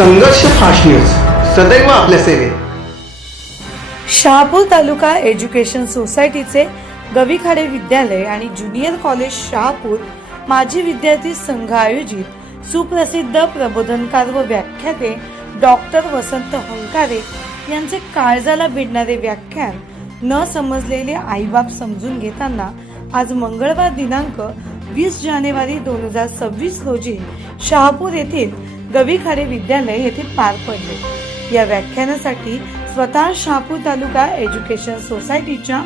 संघर्ष fast news सदैव आपल्या सेवेत। शहापूर तालुका एज्युकेशन सोसायटीचे गवीखाडे विद्यालय आणि ज्युनियर कॉलेज शहापूर माजी विद्यार्थी संघ आयोजित सुप्रसिद्ध प्रबोधनकार व व्याख्याते डॉक्टर वसंत हंकारे यांचे काळजाला भिडणारे व्याख्यान न समजलेले आईबाप समजून घेताना आज मंगळवार दिनांक 20 जानेवारी 2026 रोजी शहापूर येथील गवीखाडे विद्यालय येथे पार पडले। या व्याख्यानासाठी स्वतः शहापूर तालुका एज्युकेशन सोसायटीच्या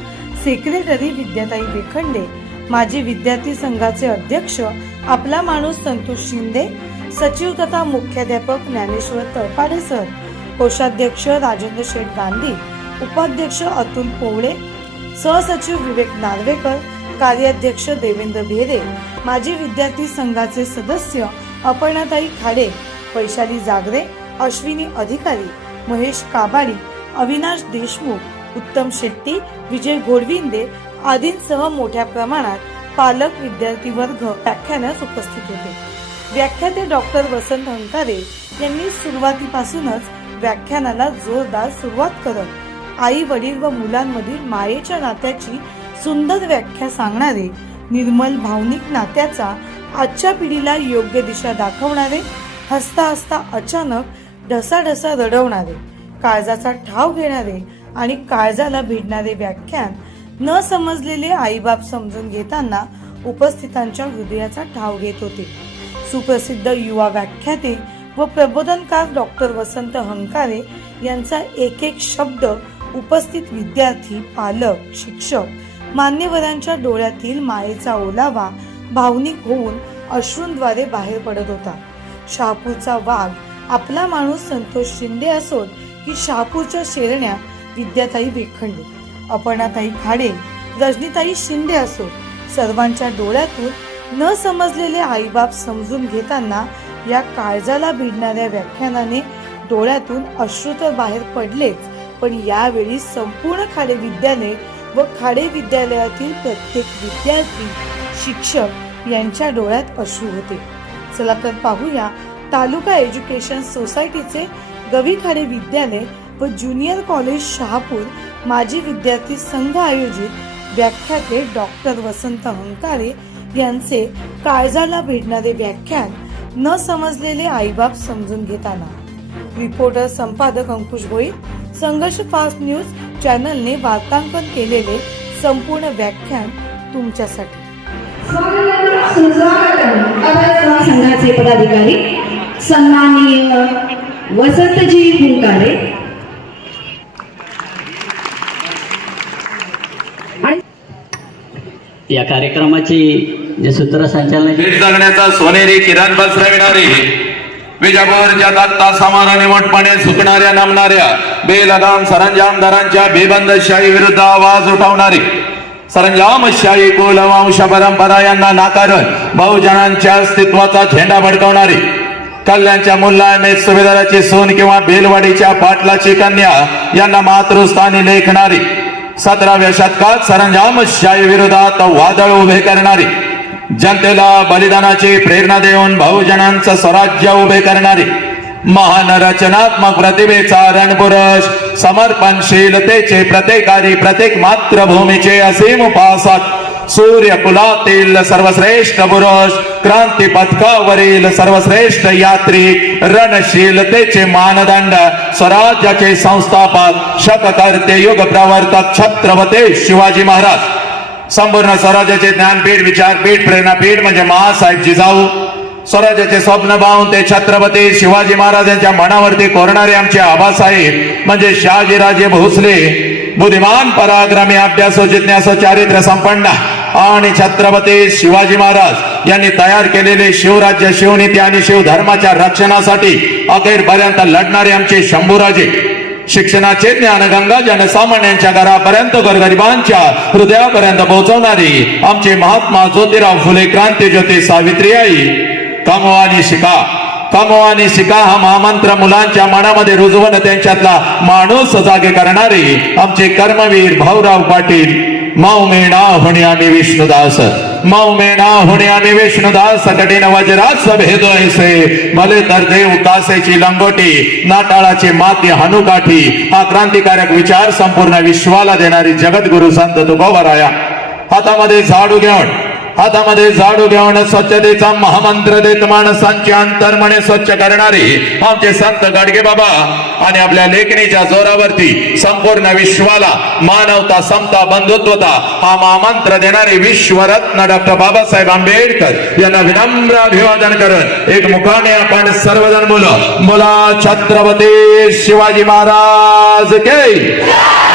सेक्रेटरी विद्याताई वेखंडे, माजी विद्यार्थी संघाचे अध्यक्ष आपला माणूस संतोष शिंदे, सचिव तथा मुख्याध्यापक ज्ञानेश्वर तळपाडे सर, कोषाध्यक्ष राजेंद्र शेठ गांधी, उपाध्यक्ष अतुल पोवळे, सहसचिव विवेक नार्वेकर, कार्याध्यक्ष देवेंद्र भेरे, माजी विद्यार्थी संघाचे सदस्य अपर्णाताई खाडे, वैशाली जागरे, अश्विनी अधिकारी, महेश काबाडी, अविनाश देशमुख, उत्तम शेट्टी, विजय घोडविंदे आदींसह मोठ्या प्रमाणात पालक विद्यार्थी वर्ग व्याख्यानास उपस्थित होते। व्याख्याते डॉक्टर वसंत हंकारे यांनी सुरुवातीपासूनच व्याख्यानाला जोरदार सुरुवात करत आई वडील व मुलांमधील मायेच्या नात्याची सुंदर व्याख्या सांगणारे, निर्मल भावनिक नात्याचा आजच्या पिढीला योग्य दिशा दाखवणारे, हसता हसता अचानक ढसाढसा रडवणारे, काळजाचा ठाव घेणारे आणि काळजाला भिडणारे व्याख्यान न समजलेले आईबाप समजून घेताना उपस्थितांच्या हृदयाचा ठाव घेत होते। सुप्रसिद्ध युवा व्याख्याते व प्रबोधनकार डॉक्टर वसंत हंकारे यांचा एक एक शब्द उपस्थित विद्यार्थी, पालक, शिक्षक, मान्यवरांच्या डोळ्यातील मायेचा ओलावा भावनिक होऊन अश्रूंद्वारे बाहेर पडत होता। शहापूरचा वाघ आपला माणूस संतोष शिंदे असोत की शहापूरच्या शेरण्या विद्याताई वेखंडे, अपर्णाताई खाडे, रजनीताई शिंदे असोत, सर्वांच्या डोळ्यातून न समजलेले आईबाप समजून घेताना या काळजाला भिडणाऱ्या व्याख्यानाने डोळ्यातून अश्रू तर बाहेर पडलेच, पण यावेळी संपूर्ण खाडे विद्यालय व खाडे विद्यालयातील प्रत्येक विद्यार्थी, शिक्षक यांच्या डोळ्यात अश्रू होते। चला तर पाहूया तालुका एज्युकेशन सोसायटीचे गवीखाडे विद्यालय व ज्युनियर कॉलेज शहापूर माजी विद्यार्थी संघ आयोजित व्याख्याते डॉक्टर वसंत हंकारे यांचे काळजाला भिडणारे व्याख्यान न समजलेले आईबाप समजून घेताना। रिपोर्टर संपादक अंकुश भोईर, संघर्ष फास्ट न्यूज चॅनलने वार्तांकन केलेले संपूर्ण व्याख्यान तुमच्यासाठी। संघाचे पदाधिकारी सन्माननीय वसंतजी हंकारे या कार्यक्रमाची जे सूत्रसंचालन भेट जगण्याचा सोनेरी किरण पसरविणारी, विजापूरच्या दत्ता समाराने मोठपणे सुकणाऱ्या नमणाऱ्या बेलगाम सरंजामदारांच्या बेबंदशाही विरुद्ध आवाज उठवणारी, सरंजामशाही कुलवंश परंपरा यांना नाकारून बहुजनांच्या अस्तित्वाचा झेंडा फडकवणारी, कल्याणच्या मुल्ला सुभेदाराची सून किंवा बेलवाडीच्या पाटलाची कन्या यांना मातृस्थानी लेखणारी, 17व्या शतकात सरंजामशाही विरोधात वादळ उभे करणारी, जनतेला बलिदानाची प्रेरणा देऊन बहुजनांचं स्वराज्य उभे करणारी, महान रचनात्मक प्रतिभेचा रणपुरुष, समर्पणशीलतेचे प्रत्येकारी, प्रत्येक मातृभूमीचे असीम उपासक, सूर्य कुलातील सर्वश्रेष्ठ पुरुष, क्रांती पथकावरील सर्वश्रेष्ठ यात्री, रणशीलतेचे मानदंड, स्वराज्याचे संस्थापक, शककर्ते, युग प्रवर्तक छत्रपती शिवाजी महाराज, संपूर्ण स्वराज्याचे ज्ञानपीठ, विचारपीठ, प्रेरणापीठ म्हणजे महासाहेब जिजाऊ, स्वराज्याचे स्वप्न पाहून ते छत्रपती शिवाजी महाराजांच्या मनावरती कोरणारे आमचे आबासाहेब म्हणजे शहाजीराजे भोसले, बुद्धिमान, पराक्रमी, अभ्यासू, जिज्ञासू, चारित्र्य संपन्न आणि छत्रपती शिवाजी महाराज यांनी तयार केलेले शिवराज्य, शिवनीती आणि शिवधर्माच्या रक्षणासाठी अखेरपर्यंत लढणारे आमचे शंभूराजे, शिक्षणाचे ज्ञानगंगा जनसामान्यांच्या घरापर्यंत, गोरगरिबांच्या हृदयापर्यंत पोहोचवणारी आमचे महात्मा ज्योतिराव फुले, क्रांतीज्योती सावित्रीबाई, कमवानी शिका, कमवानी शिका हा महामंत्र मुलांच्या मनामध्ये रुजवून त्यांच्यातला माणूस जागे करणारे आमचे कर्मवीर भाऊराव पाटील, मौमेणा होणे आम्ही विष्णुदास मौमेणा होणे आम्ही विष्णुदास कठीण वज्रास भेदो ऐसे भले तर देव कासेची लंगोटी नाटाळाचे माती हनुकाठी हा क्रांतिकारक विचार संपूर्ण विश्वाला देणारी जगद्गुरु संत तुकोबराया हातामध्ये झाडू घेऊन स्वच्छतेचा महामंत्र देत माणसांचे अंतर्मने स्वच्छ करणारे आमचे संत गाडगे बाबा आणि आपल्या लेखणीच्या जोरावरती संपूर्ण विश्वाला मानवता समता बंधुत्वता हा महामंत्र देणारे विश्वरत्न डॉक्टर बाबासाहेब आंबेडकर यांना विनम्र अभिवादन करत एक मुखाने आपण सर्वजण बोला छत्रपती शिवाजी महाराज के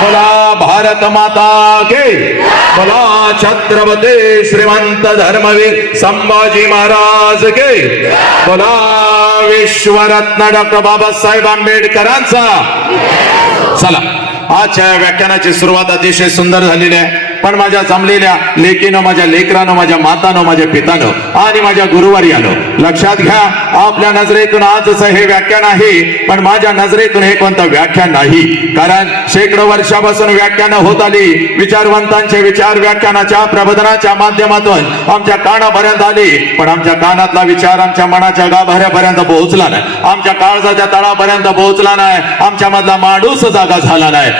बोला भारत माता के बोला छत्रपती श्रीमंत धर्मवीर संभाजी महाराज के बोला विश्वरत्न डॉक्टर बाबासाहेब आंबेडकरांचा चला आजच्या व्याख्यानाची सुरुवात अतिशय सुंदर झालेली आहे पण माझ्या जमलेल्या लेकीनं माझ्या लेकरानं माझ्या मातानं माझ्या पितानं आणि माझ्या गुरुवार्यानं लक्षात घ्या आपल्या नजरेतून आजच हे व्याख्यान आहे पण माझ्या नजरेतून हे कोणतं व्याख्यान नाही कारण शेकडो वर्षापासून व्याख्यानं होत आली विचारवंतांचे विचार व्याख्यानाच्या प्रबोधनाच्या माध्यमातून आमच्या कानापर्यंत आली पण आमच्या कानातला विचार आमच्या मनाच्या गाभाऱ्यापर्यंत पोहोचला नाही आमच्या काळजाच्या तळापर्यंत पोहोचला नाही आमच्या मधला माणूस जागा झाला नाही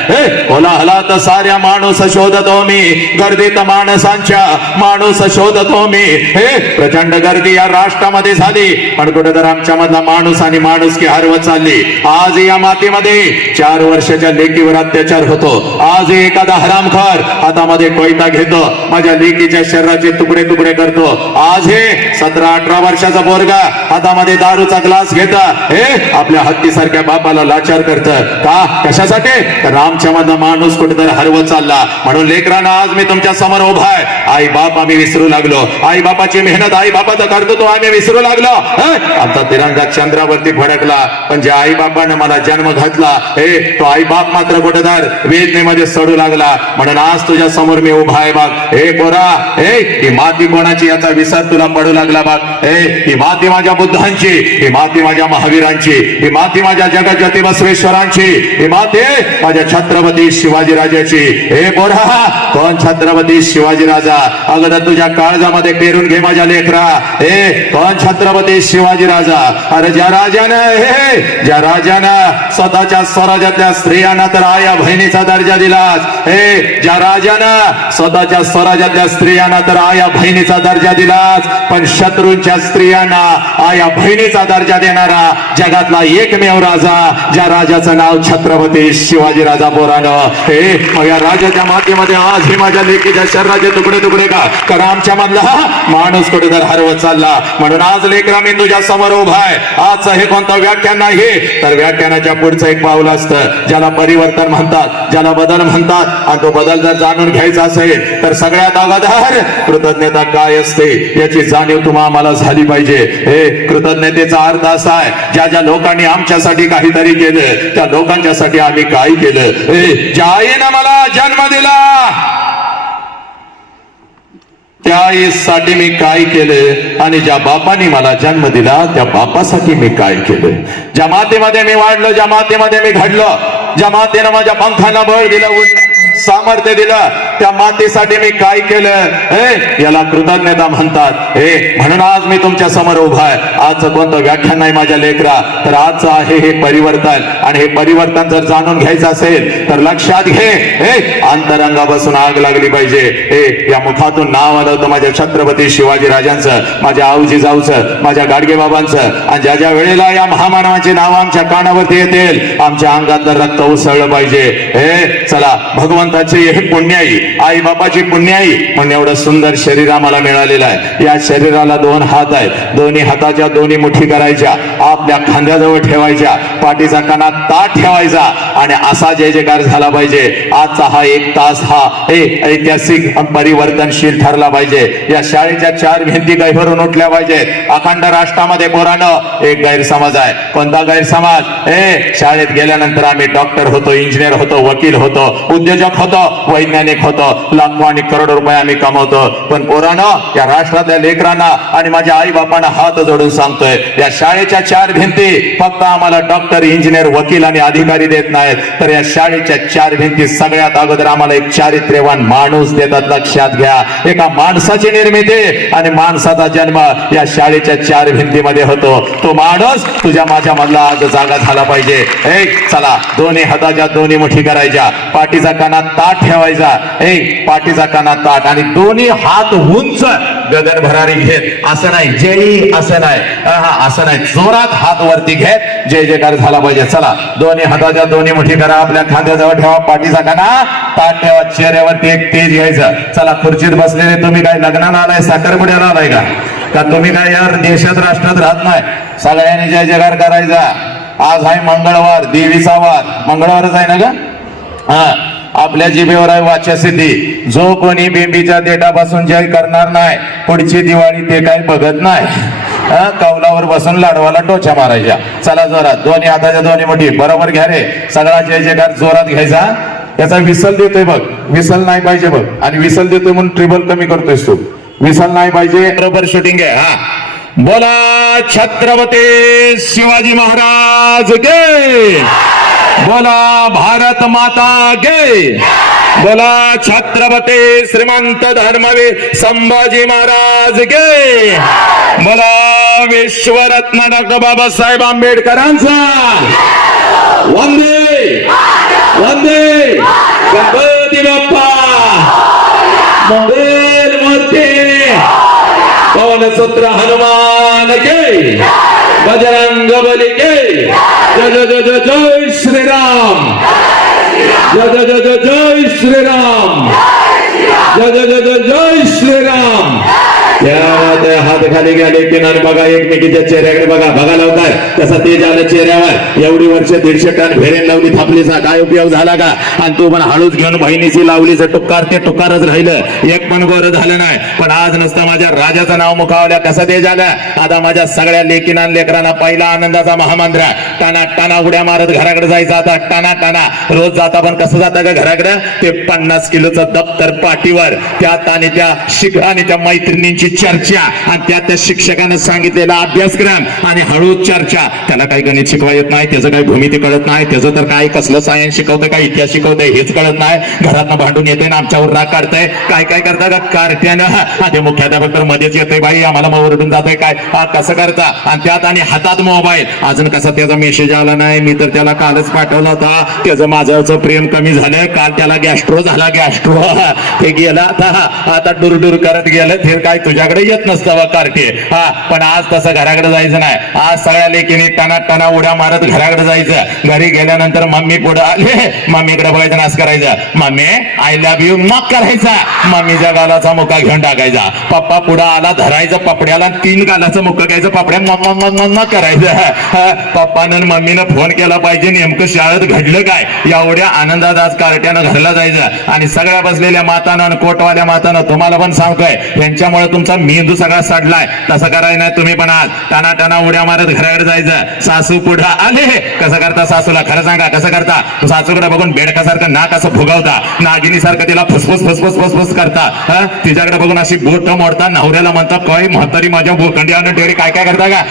कोलाहलात साऱ्या माणूस शोधतो मी गर्दीत माणसांच्या माणूस शोधतो मी हे प्रचंड गर्दी या राष्ट्रामध्ये झाली पण कुठेतरी आमच्या मधला माणूस आणि माणुसकी हरवत चालली आज या मातीमध्ये 4 वर्षाच्या लेकीवर अत्याचार होतो आज एखादा हरामखोर हातामध्ये कोयता घेतो माझ्या लेकीच्या शरीराचे तुकडे तुकडे करतो आज हे 17-18 वर्षाचा पोरगा हातामध्ये दारूचा ग्लास घेता हे आपल्या हत्तीसारख्या बापाला लाचार करत का कशासाठी तर आमच्या मधला माणूस कुठेतरी हरवत चालला म्हणून लेकरांना आज मी तुमच्या समोर उभा आहे आई बाप आम्ही विसरू लागलो आई बापाची मेहनत आई बापाचं कर्तृत्व आम्ही विसरू लागलो आमचा तिरंगा चंद्रावरती फडकला पण ज्या आई बापाने मला जन्म घातला हे तो आई बाप मात्र कुठेतर वेदनेमध्ये सडू लागला म्हणून आज तुझ्या समोर मी उभा आहे बाग हे पोरा हे ही माती कोणाची याचा विसर तुला पडू लागला बाग हे ही माती माझ्या बुद्धांची ही माती माझ्या महावीरांची ही माती माझ्या जगज्योती बसवेश्वरांची ही माती माझ्या छत्रपती शिवाजी राजाची हे पोरा कोण छत्रपती शिवाजी राजा अगोदर तुझ्या काळजामध्ये पेरून घे माझ्या लेकरा हे कोण छत्रपती शिवाजी राजा अरे ज्या राजानं स्वतःच्या स्वराज्यातल्या स्त्रियांना तर आया बहिणीचा दर्जा दिलास हे ज्या राजानं स्वतःच्या स्वराज्यातल्या स्त्रियांना तर आया बहिणीचा दर्जा दिलास पण शत्रूंच्या स्त्रियांना आया बहिणीचा दर्जा देणारा जगातला एकमेव राजा ज्या राजाचं नाव छत्रपती शिवाजी राजा पोरानं हे मग या राजाच्या मातीमध्ये आज ही माझ्या लेकीच्या शरीराचे तुकडे तुकडे का कारण आमच्या मधला माणूस कुठेतरी हरवत चालला म्हणून आज लेकरा मी तुझ्या समोर उभा आहे आजचं हे कोणतं व्याख्यान नाही तर व्याख्यानाच्या पुढचं एक पाऊल असतं ज्याला परिवर्तन म्हणतात ज्याला बदल म्हणतात आणि तो बदल जर जाणून घ्यायचा असेल तर सगळ्यात अगोदर कृतज्ञता काय असते याची जाणीव तुम्हाला आम्हाला झाली पाहिजे हे कृतज्ञतेचा अर्थ असा आहे ज्या ज्या लोकांनी आमच्यासाठी काहीतरी केलं त्या लोकांच्यासाठी आम्ही काय केलं ज्या आईनं मला जन्म दिला त्या आईसाठी मी काय केलं आणि ज्या बापाने मला जन्म दिला त्या बापासाठी मी काय केलं ज्या मातेमध्ये मी वाढलो ज्या मातेमध्ये मी घडलो ज्या मातेनं माझ्या पंखांना बळ दिलं सामर्थ्य दिलं त्या मातेसाठी मी काय केलं याला कृतज्ञता म्हणतात म्हणून आज मी तुमच्या समोर उभा आहे आजचं कोणतं व्याख्यान नाही माझ्या लेकरा तर आजचं आहे हे परिवर्तन आणि हे परिवर्तन जर जाणून घ्यायचं असेल तर लक्षात घे अंतरंगापासून आग लागली पाहिजे या मुखातून नाव आलं होतं माझ्या छत्रपती शिवाजी राजांचं माझ्या आऊजी जाऊचं माझ्या गाडगे बाबांचं आणि ज्या ज्या वेळेला या महामानवाचे नाव आमच्या कानावरती येतील आमच्या अंगातलं रक्त उसळलं पाहिजे चला भगवंताची हे पुण्याई आई बापाची पुण्याई म्हणून एवढं सुंदर शरीर आम्हाला मिळालेलं आहे या शरीराला 2 हात आहेत दोन्ही हाताच्या दोन्ही मुठी करायच्या आपल्या खांद्याजवळ ठेवायच्या पाठीचा कानात ताट ठेवायचा आणि असा जय जयकार झाला पाहिजे आजचा हा 1 तास हा ऐतिहासिक परिवर्तनशील ठरला पाहिजे या शाळेच्या 4 भिंती गैभरून उठल्या पाहिजेत अखंड राष्ट्रामध्ये पोरानं एक गैरसमज आहे कोणता गैरसमज शाळेत गेल्यानंतर आम्ही डॉक्टर होतो इंजिनियर होतो वकील होतो उद्योजक होतो वैज्ञानिक होतो कमवतो, लाखो आणि करोडो रुपये आम्ही कमवतो. पण पोरांनो, या राष्ट्रातल्या लेकरांना आणि माझ्या आई बापांना हात जोडून सांगतोय, या शाळेच्या चार भिंती फक्त आम्हाला डॉक्टर, इंजिनियर, वकील आणि अधिकारी देत नाहीत, तर या शाळेच्या चार भिंती सगळ्यात अगोदर आम्हाला एक चारित्र्यवान माणूस देतात. लक्षात घ्या, एका माणसाची निर्मिती आणि माणसाचा जन्म या शाळेच्या चार भिंतीमध्ये होतो. तो माणूस तुझ्या माझ्या मधला आज जागा झाला पाहिजे. चला, दोन्ही हाताच्या दोन्ही मुठी करायच्या, पाठीचा कानात ताट ठेवायचा, पाठीचा कानात ताट आणि दोन्ही हात उंच गगन भरारी घेत, असं नाही जय, असं नाही, असं नाही, जोरात हात वरती घेत जय जयकार झाला पाहिजे. चला, दोन्ही हाताच्या दोन्ही मुठी करा, आपल्या खांद्याजवळ ठेवा, पाठीचा काना ताट ठेवा, चेहऱ्यावरती एक तेज घ्यायचं. चला, खुर्चीत बसलेले तुम्ही काय लग्नाला आलाय, साखरपुड्याला आलाय का तुम्ही काय यार देशात राष्ट्रात राहत नाही? सगळ्यांनी जय जयकार करायचा. आज आहे मंगळवार, देवीचा वार, मंगळवारच आहे ना का? आपल्या जिभेवर आहे वाचासिद्धी. जो कोणी बेंबीच्या देठापासून जय करणार नाही, पुढची दिवाळी ते काही बघत नाही. कौलावर बसून लाडवाला टोचा मारायच्या. चला, जोरात दोन्ही हाताच्या दोन्ही मुठी बरोबर घ्या रे. सगळा जय जयकार जोरात घ्यायचा. त्याचा विसल देतोय बघ, विसल नाही पाहिजे बघ, आणि विसल देतोय म्हणून ट्रिबल कमी करतोयस तू. विसल नाही पाहिजे, बरोबर शूटिंग आहे. बोला छत्रपती शिवाजी महाराज के, बोला भारत माता के, बोला छत्रपती श्रीमंत धर्मवीर संभाजी महाराज के, बोला विश्वरत्न डॉक्टर बाबासाहेब आंबेडकरांचा वंदे वंदे गणपती बाप्पा मंगल मूर्ती पवन सूत्र हनुमान के, बजरंग बली के, जय जय जय जय श्रीराम, जय जय जय जय जय श्रीराम, जय जय जय जय जय श्रीराम. हात खाली गेले किनारे बघा, एकमेकीच्या चेहऱ्याकडे बघा, बघा लवकर तसं तेज आलं चेहऱ्यावर. एवढी वर्ष 150 टन भेरेन लावली, थापलीचा काय उपयोग झाला का? आणि तू पण हळूच घेऊन बहिणीची लावलीच टुकार, ते टुकारच राहिलं, एक पण गोर झालं नाही. पण आज नसतं माझ्या राजाचं नाव मुखावल्या, कसं ते झालं. आता माझ्या सगळ्या लेकीना लेकरांना पहिला आनंदाचा महामंत्र, टाना टाना उड्या मारत घराकडे जायचं. आता टाना टाना रोज जाता, पण कसं जाता का घराकडे? ते 50 किलोचं दप्तर पाठीवर, त्यात आणि त्या आणि त्या मैत्रिणींची चर्चा, आणि त्या शिक्षकानं सांगितलेला अभ्यासक्रम, आणि हळूच चर्चा. त्याला काही गणित शिकवा येत नाही, त्याचं काही भूमिती कळत नाही, त्याचं तर काय कसलं सायन्स शिकवतं, काय इतिहास शिकवतंय हेच कळत नाही. घरातनं भांडून येते ना आमच्यावर राग काढताय. काय काय करता का कार्ट्यानं? ते मुख्याध्यापक तर मध्येच येतोय, बाई आम्हाला ओरडून जातोय काय, कसं करता? आणि त्यात आणि हातात मोबाईल. अजून कसा त्याचा मेसेज आला नाही, मी तर त्याला कालच पाठवला होता. त्याचं माझं प्रेम कमी झालंय, काल त्याला गॅस्ट्रो झाला, गॅस्ट्रो ते गेला. आता डुरडुर करत गेलं, ते काय तुझ्याकडे येत नसतं वा कार्टे. पण आज तसं घराकडे जायचं नाही. आज सगळ्या लेकीने टाना टाना उड्या मारत घराकडे जायचं. घरी गेल्यानंतर मम्मी पुढे आले, मम्मीकडे बघायचं, नाच करायचं, मम्मी आय लव्ह यू मग करायचा, मम्मीच्या गालाचा मुका घेऊन टाकायचा. पप्पा पुढे आला, धरायचं पपड्याला, 3 गालाचं मुका घ्यायचं, पपड्या मग करायचं. पप्पानं मम्मीनं फोन केला पाहिजे, नेमकं शाळेत घडलं काय. एवढ्या आनंदात आज कार्ट्यानं घरला जायचं. आणि सगळ्या बसलेल्या मातानं, कोटवाल्या मातानं, तुम्हाला पण सांगतोय, यांच्यामुळे तुमचा मेंदू सगळा सडलाय. तसं करायचं नाही तुम्ही पण. आज टाना टाना उड्या मारत घराकडे जायचं. सासू पुढे आले, कसं करता सासूला? खरं सांगा, कसं करता? सासूकडे बघून बेडकासारखं नाक असं फुगवता, नागिनीसारखं तिला फुसफुस फुसफुस फुसफुस करता. तिच्याकडे बघून अशी बोट मोडता, नवऱ्याला म्हणता काय म्हातारी माझ्या बोकंडी आणून ठेवली, काय काय करता का?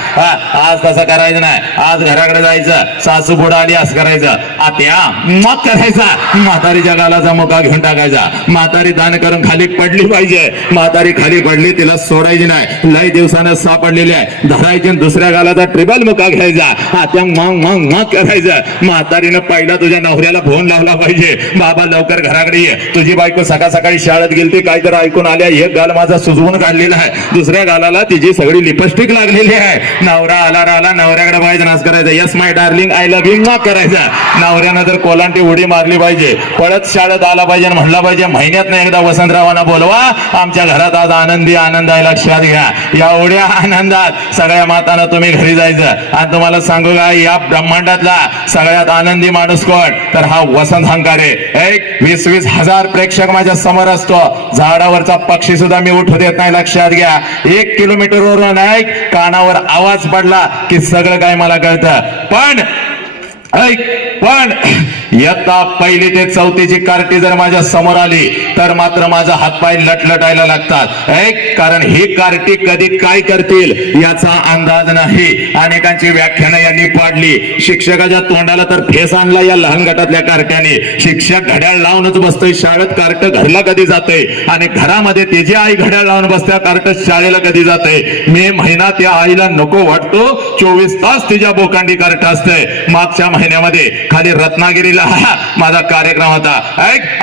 आज तसं करायचं नाही. आज घराकडे जायचं, सासू पुढे आली असं करायचं, आत्या मग करायचा, म्हातारीच्या गालाचा मुका घेऊन टाकायचा. म्हातारी दान करून खाली पडली पाहिजे. म्हातारी खाली पडली, तिला सोडायची नाही, लय दिवसानं सापडलेली आहे, धरायची, दुसऱ्या गालाचा ट्रिबल मुका घ्यायचा. त्या मग करायचं. म्हातारीनं पहिला तुझ्या नवऱ्याला फोन लावला पाहिजे, बाबा लवकर घराकडे ये, तुझी बायको सकाळ सकाळी शाळेत गेलती, काय तर ऐकून आल्या, एक गाल माझा सुजवून काढलेला आहे, दुसऱ्या गालाला तिची सगळी लिपस्टिक लागलेली आहे. नवरा आला राहिला, नवऱ्याकडे पाहिजे, नाच करायचं, yes my darling I love you मग करायचं. नवऱ्यानं जर कोलांटी उडी मारली पाहिजे, पळत शाळेत आला पाहिजे, म्हणला पाहिजे, महिन्यात एकदा वसंतरावांना बोलवा, आमच्या घरात आज आनंदी आनंद आहे. लक्षात घ्या, एवढ्या आनंदात सगळ्या मातांना तुम्ही घरी जायचं. आणि तुम्हाला सांगू का, या ब्रह्मांडातला सगळ्यात आनंदी माणूस कोण? तर हा वसंत हंकारे. 20-20 हजार प्रेक्षक माझ्या समोर असतो. झाडावरचा पक्षी सुद्धा मी उठू देत नाही. लक्षात घ्या, 1 किलोमीटरवरून कानावर आवाज पडला की सगळं काय मला कळतं. पण इयत्ता पहिली ते चौथीची कार्टी जर माझ्या समोर आली तर मात्र माझा हातपाय लटलटायला लागतात. कारण ही कार्टी कधी काय करतील याचा अंदाज नाही. अनेकांची व्याख्यानं यांनी पाडली. शिक्षकाच्या तोंडाला तर फेस आणला या लहान गटातल्या कार्ट्याने. शिक्षक घड्याळ लावूनच बसतोय शाळेत, कार्ट घरला कधी जाते आणि घरामध्ये त्याची आई घड्याळ लावून बसत्या, कार्ट शाळेला कधी जाते. मे महिना त्या आईला नको वाटतो, 24 तास तिच्या बोकांडी कार्ट असते. मागच्या महिन्यामध्ये खाली रत्नागिरीला माझा कार्यक्रम होता.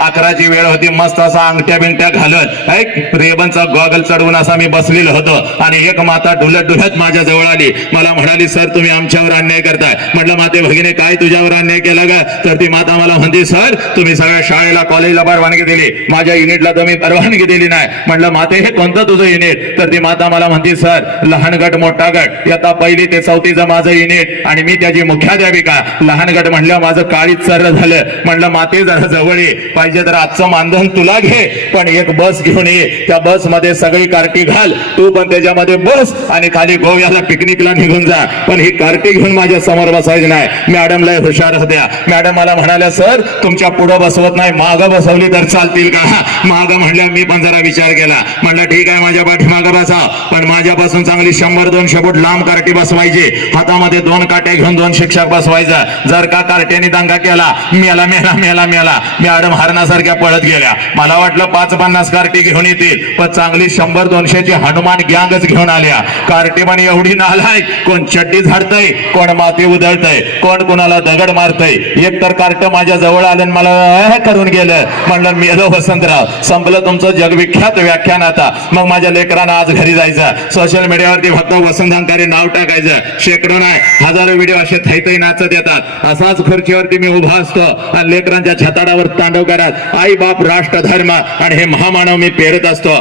11ची वेळ होती. मस्त असा अंगठ्या बिंगट्या घालत रेबनचा गॉगल चढवून असा मी बसलेलो होतो आणि एक माता डुलत डुलत माझ्या जवळ आली. मला म्हणाली, सर तुम्ही आमच्यावर अन्याय करताय. म्हटलं माते भगिनी काय तुझ्यावर अन्याय केला का? तर ती माता मला म्हणते, सर तुम्ही सगळ्या शाळेला कॉलेजला परवानगी दिली, माझ्या युनिटला तुम्ही परवानगी दिली नाही. म्हटलं माते हे कोणतं तुझं युनिट? तर ती माता मला म्हणते, सर लहान गट मोठा गट इयत्ता पहिली ते चौथीचं माझं युनिट आणि मी त्याची मुख्याध्यापिका. लहान गट म्हणलं माझं काळीच सर्र झालं. म्हणलं माते जरा जवळ ये, पाहिजे तर आजचं मानधन तुला घे, पण एक बस घेऊन ये. त्या बस मध्ये सगळी कार्टी घाल, तू पण त्याच्यामध्ये बस आणि खाली गोव्याला पिकनिकला निघून जा. पण ही कार्टी घेऊन माझ्या समोर बसायची नाही. मॅडमला हुशार होत्या. मॅडम मला म्हणाल्या, सर तुमच्या पुढं बसवत नाही, मागं बसवली तर चालतील का? मागं म्हणल्या. मी पण जरा विचार केला. म्हणलं ठीक आहे माझ्या पाठीमागं बसा, पण माझ्यापासून चांगली 100-200 फूट लांब कार्टी बसवायची. हातामध्ये 2 काट्या घेऊन 2 शिक्षक बसवायचा. जर का कार्ट्याने दंगा केला, मेला मेला मेला मेला, मॅडम हरणासारख्या पळत गेल्या. मला वाटलं 5-50 कार्टी घेऊन येतील, पण चांगली 100-200ची हनुमान गँगच घेऊन आल्या. कार्टी पण एवढी नालायक, कोण चड्डी झाडतय, कोण माती उधळतय, कोण कोणाला दगड मारतय. एक तर कार्ट माझ्या जवळ आलं मला करून गेलं. म्हणलं मेलो वसंतराव, संपलं तुमचं जगविख्यात व्याख्यान आता. मग माझ्या लेकरांना आज घरी जायचं, सोशल मीडियावरती फक्त वसंत अंकारे नाव टाकायचं. शेकडो नाही हजारो व्हिडिओ असे थैथै नाचत येतात. असाच खुर्चीवरती मी उभा असतो आणि लेकरांच्या छताडावर तांडव करत आई बाप राष्ट्र धर्म आणि हे महामानव मी पेरत असतो.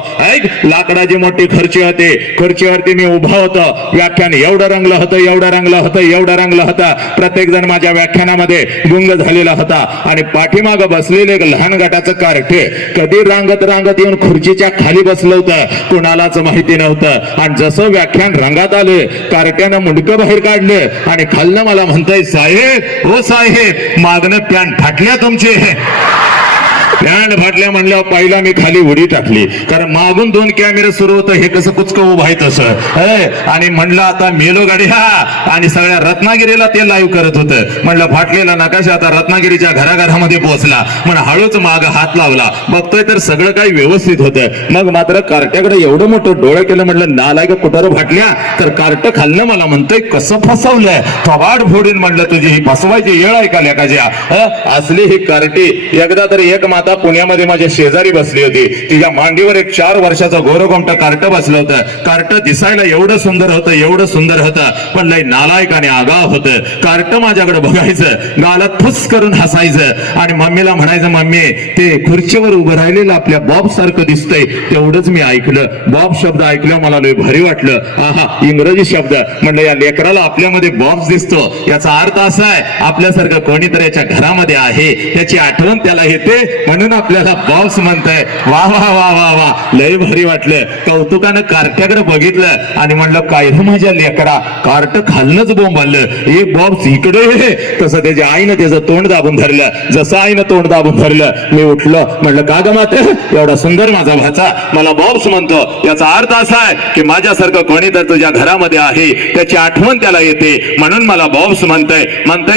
लाकडाची मोठी खुर्ची होती, खुर्चीवरती मी उभा होतो. व्याख्यान एवढं रंगलं होतं, एवढं रंगलं होतं, एवढं रंगलं होतं. प्रत्येक जण माझ्या व्याख्यानामध्ये गुंग झालेला होता आणि पाठीमागं बसलेले एक लहान गटाचं कार्टे कधी रांगत रांगत येऊन खुर्चीच्या खाली बसलं होतं, कुणालाच माहिती नव्हतं. आणि जसं व्याख्यान रंगात आले, कार्ट्यानं मुंडकं बाहेर काढलं आणि खालनं मला म्हणताय, साहेब हो साहेब मागणं पॅन्ट फाटल्या तुमची. पॅन्ट फाटल्या म्हणल्यावर पहिला मी खाली उडी टाकली, कारण मागून 2 कॅमेरे सुरू होतं. हे कसं कुचकं उभं आहे तसं. आणि म्हणलं आता मेलो गाडी आणि सगळ्या रत्नागिरीला ते लाईव्ह करत होतं. म्हणलं फाटलेला नकाशा आता रत्नागिरीच्या घराघरामध्ये पोहोचला. म्हणून हळूच माग हात लावला, बघतोय तर सगळं काही व्यवस्थित होतं. मग मात्र कार्ट्याकडे एवढं मोठं डोळं केलं. म्हटलं नालायक कुठं फाटल्या? तर कार्ट खाल्लं मला म्हणतोय, कसं फसवलंय थोबाड फोडीन. म्हणलं तुझी ही फसवायची येळ आहे का लेकाच्या? असली ही कार्टी. एकदा तर एक माता पुण्यामध्ये माझ्या शेजारी बसली होती. तिच्या मांडीवर एक 4 वर्षाचं गोरगोमट कार्ट बसलं होतं. कार्ट दिसायला एवढं सुंदर होतं, एवढं सुंदर होतं, पण लय नालायक आणि आगाव होतं. कार्ट माझ्याकडे बघायचं, गालात फुस करून हसायचं आणि मम्मीला म्हणायचं, मम्मी ते खुर्चीवर उभं राहिलेलं आपल्या बॉब सारखं दिसतंय. तेवढंच मी ऐकलं. बॉब शब्द ऐकलं मला लय भारी वाटलं. आहा, इंग्रजी शब्द. म्हणलं या लेकराला आपल्यामध्ये बॉब्स दिसतो, याचा अर्थ असा आहे आपल्यासारखं कोणीतरी याच्या घरामध्ये आहे, त्याची आठवण त्याला येते, म्हणून आपल्याला बॉब्स म्हणताय. वा वा वा वा वा, लय भारी वाटलं. कौतुकानं कार्ट्याकडे बघितलं आणि म्हणलं काय माझ्या लेकरा, कार्ट खालनच बोंबाललं. एक बॉब्स इकडे. तसं त्याच्या आईनं त्याचं तोंड दाबून धरलं. जसं आईनं तोंड दाबून धरलं, मी उठलो. म्हणलं का ग माते, एवढा सुंदर माझा भाचा मला बॉब्स म्हणतो, याचा अर्थ असा आहे की माझ्यासारखं कोणी तर तुझ्या घरामध्ये आहे, त्याची आठवण त्याला येते, म्हणून मला बॉब्स म्हणतंय.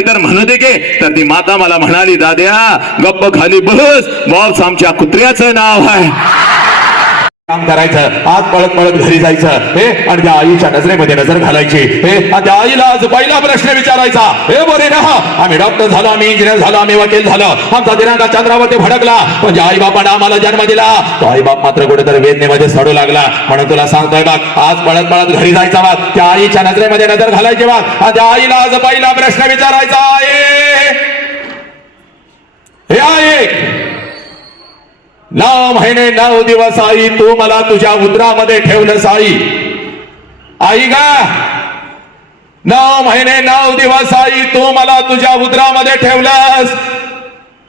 तर म्हणू दे की. तर ती माता मला म्हणाली, दाद्या गप्प खाली बस, बॉब्स आमच्या कुत्र्याचं नाव आहे. काम करायचं, आज पळत पळत घरी जायचं आणि त्या आईच्या नजरेमध्ये नजर घालायची. त्या आईला आज पहिला प्रश्न विचारायचा, हे बरे ना, आम्ही डॉक्टर झालो, आम्ही इंजिनियर झालो, आम्ही वकील झालो, आमचा दिनांक चंद्रावरती भडकला, पण ज्या आई बापाने आम्हाला जन्म दिला तो आई बाप मात्र कुठेतरी वेदनेमध्ये सडू लागला. म्हणून तुला सांगतोय बघ, आज पळत पळत घरी जायचा बघ, त्या आईच्या नजरेमध्ये नजर घालायची बघ. त्या आईला आज पहिला प्रश्न विचारायचा, हे आई 9 महिने 9 दिवस आई तू मला तुझ्या उदरामध्ये ठेवलंस. आई गा 9 महिने 9 दिवस आई तू मला तुझ्या उदरामध्ये ठेवलंस.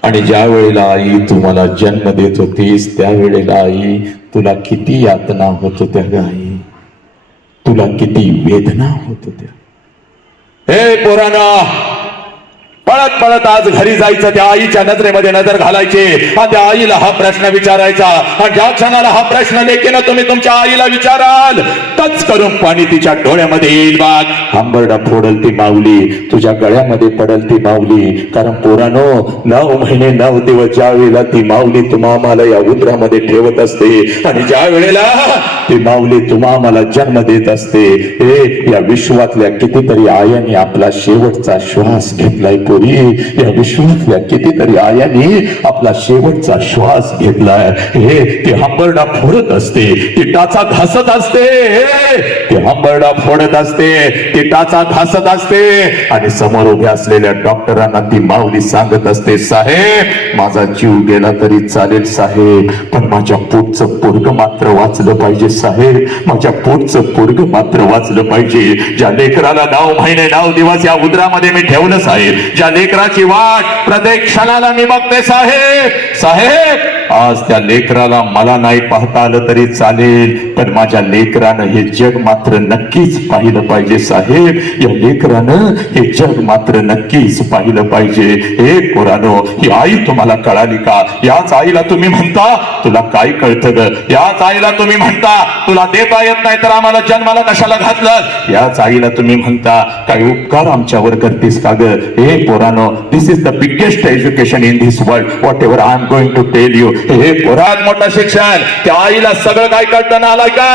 आणि ज्या वेळेला आई तू मला जन्म देत होतीस, त्यावेळेला आई तुला किती यातना होत होत्या ग आई, तुला किती वेदना होत होत्या. हे पोरांनो, पळत पळत आज घरी जायचं, त्या आईच्या नजरेमध्ये नजर घालायचे आणि त्या आईला हा प्रश्न विचारायचा. आणि ज्या क्षणाला हा प्रश्न लेकीनं तुम्ही तुमच्या आईला विचाराल, टच करून पाणी तिच्या डोळ्यामध्ये येईल. बाग आंबरडा फोडल ती माऊली, तुझ्या गळ्यामध्ये पडल ती माऊली. कारण पोरानो 9 महिने 9 दिवस ज्या वेळेला ती माऊली तुम्हा आम्हाला या उदरामध्ये ठेवत असते आणि ज्या वेळेला ती माऊली तुम्हा आम्हाला जन्म देत असते, हे या विश्वातल्या कितीतरी आयांनी आपला शेवटचा श्वास घेतलाय. या विश्वातल्या कितीतरी आयांनी आपला शेवटचा श्वास घेतलाय. हे ते हंबरडा फोडत असते, ती टाचा घासत असते, ते हंबरडा फोडत असते, ती टाचा घासत असते. आणि समोर उभ्या असलेल्या डॉक्टरांना ती माऊली सांगत असते, साहेब माझा जीव गेला तरी चालेल साहेब, पण माझ्या पोटचं पोरग मात्र वाचलं पाहिजे साहेब, माझ्या पोटचं पोरग मात्र वाचलं पाहिजे. ज्या लेकराला 9 महिने 9 दिवस या उदरामध्ये मी ठेवलं साहेब, ज्या लेकराची वाट प्रत्येक क्षणाला मी बघते साहेब, साहेब आज त्या लेकराला मला नाही पाहता आलं तरी चालेल, पण माझ्या लेकरानं हे जग मात्र नक्कीच पाहिलं पाहिजे साहेब, या लेकरानं हे जग मात्र नक्कीच पाहिलं पाहिजे. हे पोरानो, ही आई तुम्हाला कळाली का? याच आईला तुम्ही म्हणता तुला काय कळतं ग? याच आईला तुम्ही म्हणता तुला देता येत नाही तर आम्हाला जन्माला कशाला घातलं? याच आईला तुम्ही म्हणता काही उपकार आमच्यावर करतेस का ग? हे पोरानो, this is the biggest education in this world, whatever I am going to tell you. हे पोरात मोठं शिक्षण, त्या आईला सगळं काय कळतं ना आलाय का?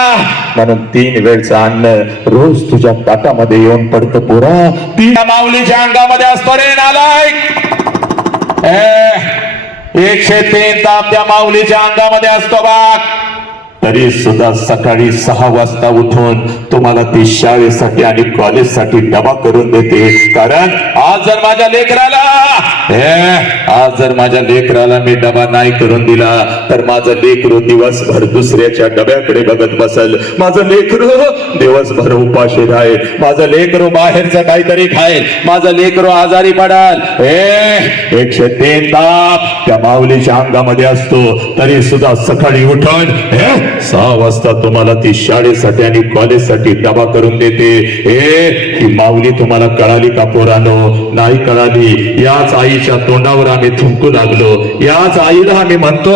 म्हणून 3 वेळचं अन्न रोज तुझ्या ताटामध्ये येऊन पडतं पोरा, ती माऊलीच्या अंगामध्ये असतो रे नालायक. 103 ताप त्या माऊलीच्या अंगामध्ये असतो बाग. तरी सुद्धा सकाळी 6 वाजता उठून तुम्हाला ती शाळेसाठी आणि कॉलेजसाठी डबा करून देते. कारण आज जर माझ्या लेकराला मी डबा नाही करून दिला तर माझं लेकरू दिवसभर दुसऱ्याच्या डब्याकडे बघत बसल, माझं लेकरू दिवसभर उपाशी राहील, माझं लेकरू बाहेरचं काहीतरी खाईल, माझं लेकरू आजारी पडाल. 103 ताप त्या माऊलीच्या अंगामध्ये असतो. तरी सुद्धा सकाळी उठून 6 वाजता तुम्हाला ती शाळेसाठी आणि कॉलेजसाठी डबा करून देते. ही माऊली तुम्हाला कळाली का पोरानो? नाही कळाली. याच आईच्या तोंडावर आम्ही थुंकू लागलो, याच आईला आम्ही म्हणतो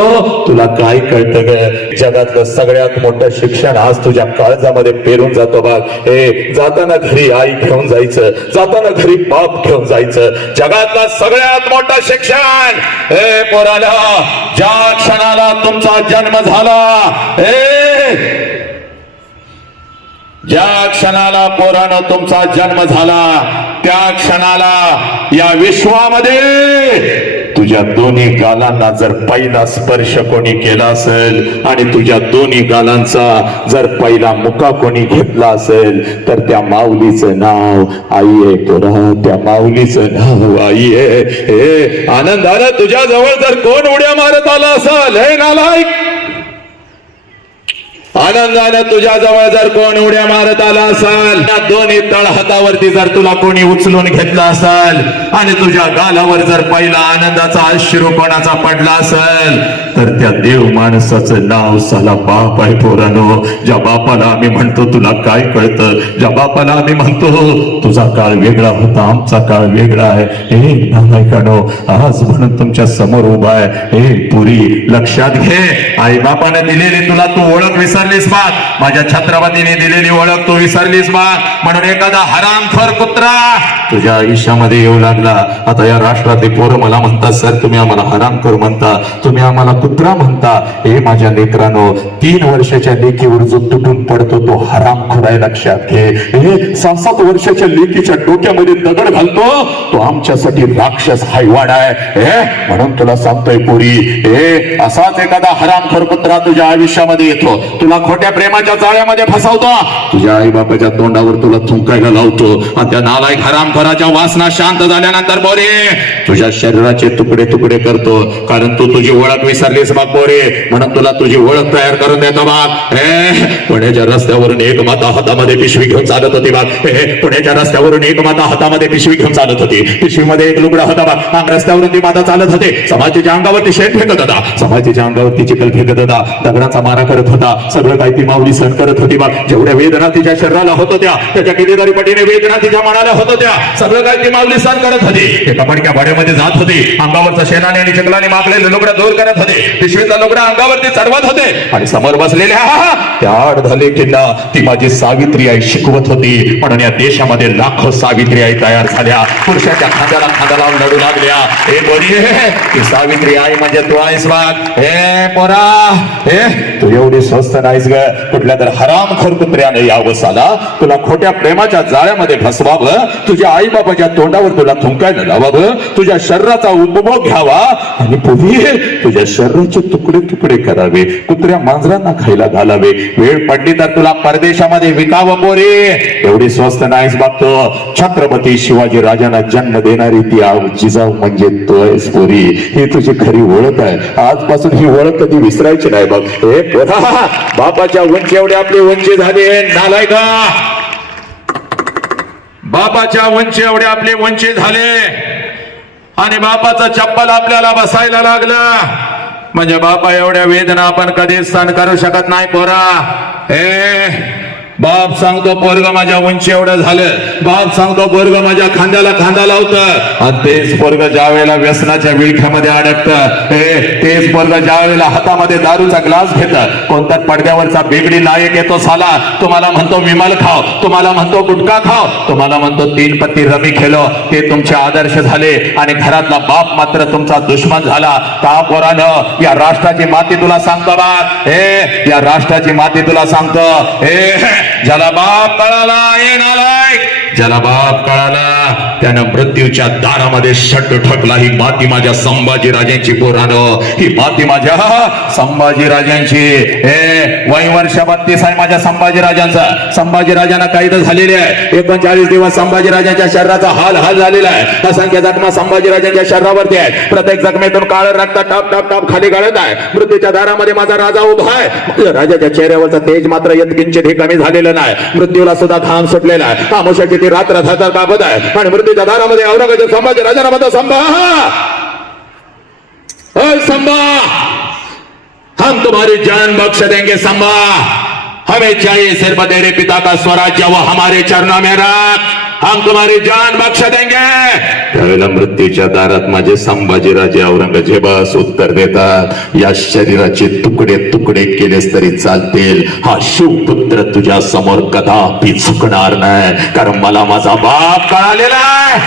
तुला काय कळतं ग? जगातलं सगळ्यात मोठं शिक्षण आज तुझ्या काळजामध्ये पेरून जातो बघ. जाताना घरी आई घेऊन जायचं, जाताना घरी बाप घेऊन जायचं. जगातलं सगळ्यात मोठं शिक्षण पोराला, ज्या क्षणाला तुमचा जन्म झाला, ज्या क्षणाला पोरानं तुमचा जन्म झाला त्या क्षणाला या विश्वामध्ये तुझ्या दोन्ही गालांना जर पहिला स्पर्श कोणी केला असेल आणि तुझ्या दोन्ही गालांचा जर पहिला मुका कोणी घेतला असेल तर त्या माऊलीचं नाव आई आहे पोरा, त्या माऊलीचं नाव आई आहे. आनंदानं तुझ्या जवळ जर कोण उड्या मारत आला असेल, हे नालायक, आनंदाने तुझ्या जवळ जर कोण उड्या मारत आला असेल, त्या दोन्ही तळ हातावरती जर तुला कोणी उचलून घेतला असेल आणि तुझ्या गालावर जर पहिला आनंदाचा अश्रू कोणाचा पडला असेल तर त्या देव माणसाचं नाव साला बाप आहे पोरानो. ज्या बापाला आम्ही म्हणतो तुला काय कळतं, ज्या बापाला आम्ही म्हणतो तुझा काळ वेगळा होता, आमचा काळ वेगळा आहे, हे नालायकानो आज म्हणून तुमच्या समोर उभा आहे. हे पुरी लक्षात घे, आई बापाने दिलेली तुला तू ओळख विसरलीस बात, माझ्या छत्रपतीने दिलेली ओळख तू विसरलीस बात. म्हणून एखादा हरामखोर कुत्रा तुझ्या आयुष्यामध्ये येऊ लागला. आता या राष्ट्रातली पोरं मला म्हणतात सर तुम्ही आम्हाला हरामखोर म्हणता, तुम्ही आम्हाला कुत्रा म्हणता. हे माझ्या लेकरानो, 3 वर्षाच्या लेकीवर जो तुटून पडतो तो हरामखोर आहे, लक्षात घे. हे 6-7 वर्षाच्या लेकीच्या डोक्यामध्ये दगड घालतो तो आमच्यासाठी राक्षस हायवाड आहे. म्हणून तुला सांगतोय पुरी, हे असाच एखादा हरामखोर कुत्रा तुझ्या आयुष्यामध्ये येतो, तुला खोट्या प्रेमाच्या जाळ्यामध्ये फसवतो, तुझ्या आई बापाच्या तोंडावर तुला थुंकायला लावतो आणि त्या नालायक हरामखोराच्या वासना शांत झाल्यानंतर बोले तुझ्या शरीराचे तुकडे तुकडे करतो. कारण तू तुझी ओळख विसरली विसरलीस बघ पोरी, म्हणून तुला तुझी ओळख तयार करून देतो बघ. पुण्याच्या रस्त्यावरून एक माता हातामध्ये पिशवी घेऊन चालत होती बघ. पुण्याच्या रस्त्यावरून एक माता हातामध्ये पिशवी घेऊन चालत होती. पिशवीमध्ये एक लुगडा होता बघ. रस्त्यावरून ती माता चालत होते. समाजाच्या अंगावरती शेण फेकत होता, समाजाच्या अंगावरती चिखल फेकत होता, दगडाचा मारा करत होता. सगळं काही ती माऊली सहन करत होती बघ. जेवढ्या वेदना तिच्या शरीराला होत होत्या, त्याच्या कितीतरी पटीने वेदना तिच्या मनाला होत होत्या. सगळं काही ती माऊली सहन करत होती. एका मडक्या भाड्यामध्ये जात होती. अंगावरचा शेणाने आणि चिखलाने माखलेलं लुगडं दूर करत होते. पिशवीचा लुगडा अंगावरती चढवत होते. आणि समोर बसलेल्या त्या आडधले किल्ला ती माझी सावित्री आई शिकवत होती. म्हणून या देशामध्ये लाखो सावित्री आई तयार झाल्या. पुरुषाच्या खांद्याला खांदा लावून लढू लागल्या. हे बोली ती सावित्री आई म्हणजे तू आहेस बघ. हे पोरा, हे तू एवढी स्वस्त नाहीस ग. कुठल्या तर हरामखोर कुत्र्याने यावं साला तुला खोट्या प्रेमाच्या जाळ्यामध्ये फसवावं, तुझ्या आई बाबाच्या तोंडावर तुला थुंकायला लावावं, तुझ्या शरीराचा उपभोग घ्यावा आणि पुढे तुझ्या शरीराचे तुकडे तुकडे करावे, कुत्र्या मांजरांना खायला घालावे. वेळ पडली तर तुला परदेशामध्ये विकावं पोरे. एवढी स्वस्त नाहीस बघतो. छत्रपती शिवाजी राजांना जन्म देणारी ती जिजाऊ म्हणजे तू आहेस पोरी. ही तुझी खरी ओळख आहे. आजपासून ही ओळख कधी विसरायची नाही बघ. हे पोरा, बापाच्या उंची एवढी आपली उंची झाली नालाय का. बापाच्या उंची एवढे आपले उंची झाले आणि बापाचं चप्पल आपल्याला बसायला लागलं म्हणजे बापा एवढ्या वेदना आपण कधीच सहन करू शकत नाही पोरा. हे बाप सांगतो पोरग माझ्या उंची एवढं झालं, बाप सांगतो पोरग माझ्या खांद्याला खांदा लावतं आणि तेच पोरग ज्या वेळेला व्यसनाच्या विळख्यामध्ये अडकतं, तेच पोरग ज्या वेळेला हातामध्ये दारूचा ग्लास घेतं, कोणत्या पडद्यावरचा बेगडी नायक येतो साला, तुम्हाला म्हणतो विमल खाव, तुम्हाला म्हणतो गुटखा खाव, तुम्हाला म्हणतो 3 पत्ती रमी खेलो, ते तुमचे आदर्श झाले आणि घरातला बाप मात्र तुमचा दुश्मन झाला. का पोरानं, या राष्ट्राची माती तुला सांगतो बा. हे या राष्ट्राची माती तुला सांगतो. हे ज्याला बाप कळाला, ज्याला बाप कळाला त्यानं मृत्यूच्या दारामध्ये शट ठोकला. ही माती माझ्या संभाजीराजांची पोरानं, ही माती माझ्या संभाजीराजांची. हे वय वर्ष 32 आहे माझ्या संभाजीराजांचा. संभाजीराजांना काही तर झालेले आहे. 39 दिवस संभाजीराजांच्या शरीराचा हाल झालेला आहे. असंख्य जखमा संभाजीराजांच्या शरीरावरती आहेत. प्रत्येक जखमेतून काळ रक्त टाप टाप टाप खाली गळत आहे. मृत्यूच्या दारामध्ये माझा राजा उभा आहे. माझ्या राजाच्या चेहऱ्यावरचा तेज मात्र यत्किंचित कमी झालेलं नाही. मृत्यूला सुद्धा घाम सुटलेला आहे. आमुष्याची ती रात्र थरथर कापत आहे आणि मृत्यूच्या दारामध्ये औरंगजेब संभाजी राजांना म्हणतो, संभा हम तुम्हारी जान बख्श देंगे संभा, हमें चाहिए सिर्फ तेरे पिता का स्वराज्य, वो हमारे चरणों में रख, हम तुम्हारी जान बख्श देंगे. त्यावेळेला मृत्यूच्या दारात माझे संभाजीराजे औरंगजेबास उत्तर देतात, या शरीराचे तुकडे तुकडे केलेस तरी चालतील, हा शिवपुत्र तुझ्या समोर कदापि झुकणार नाही. कारण मला माझा बाप कळालेला आहे,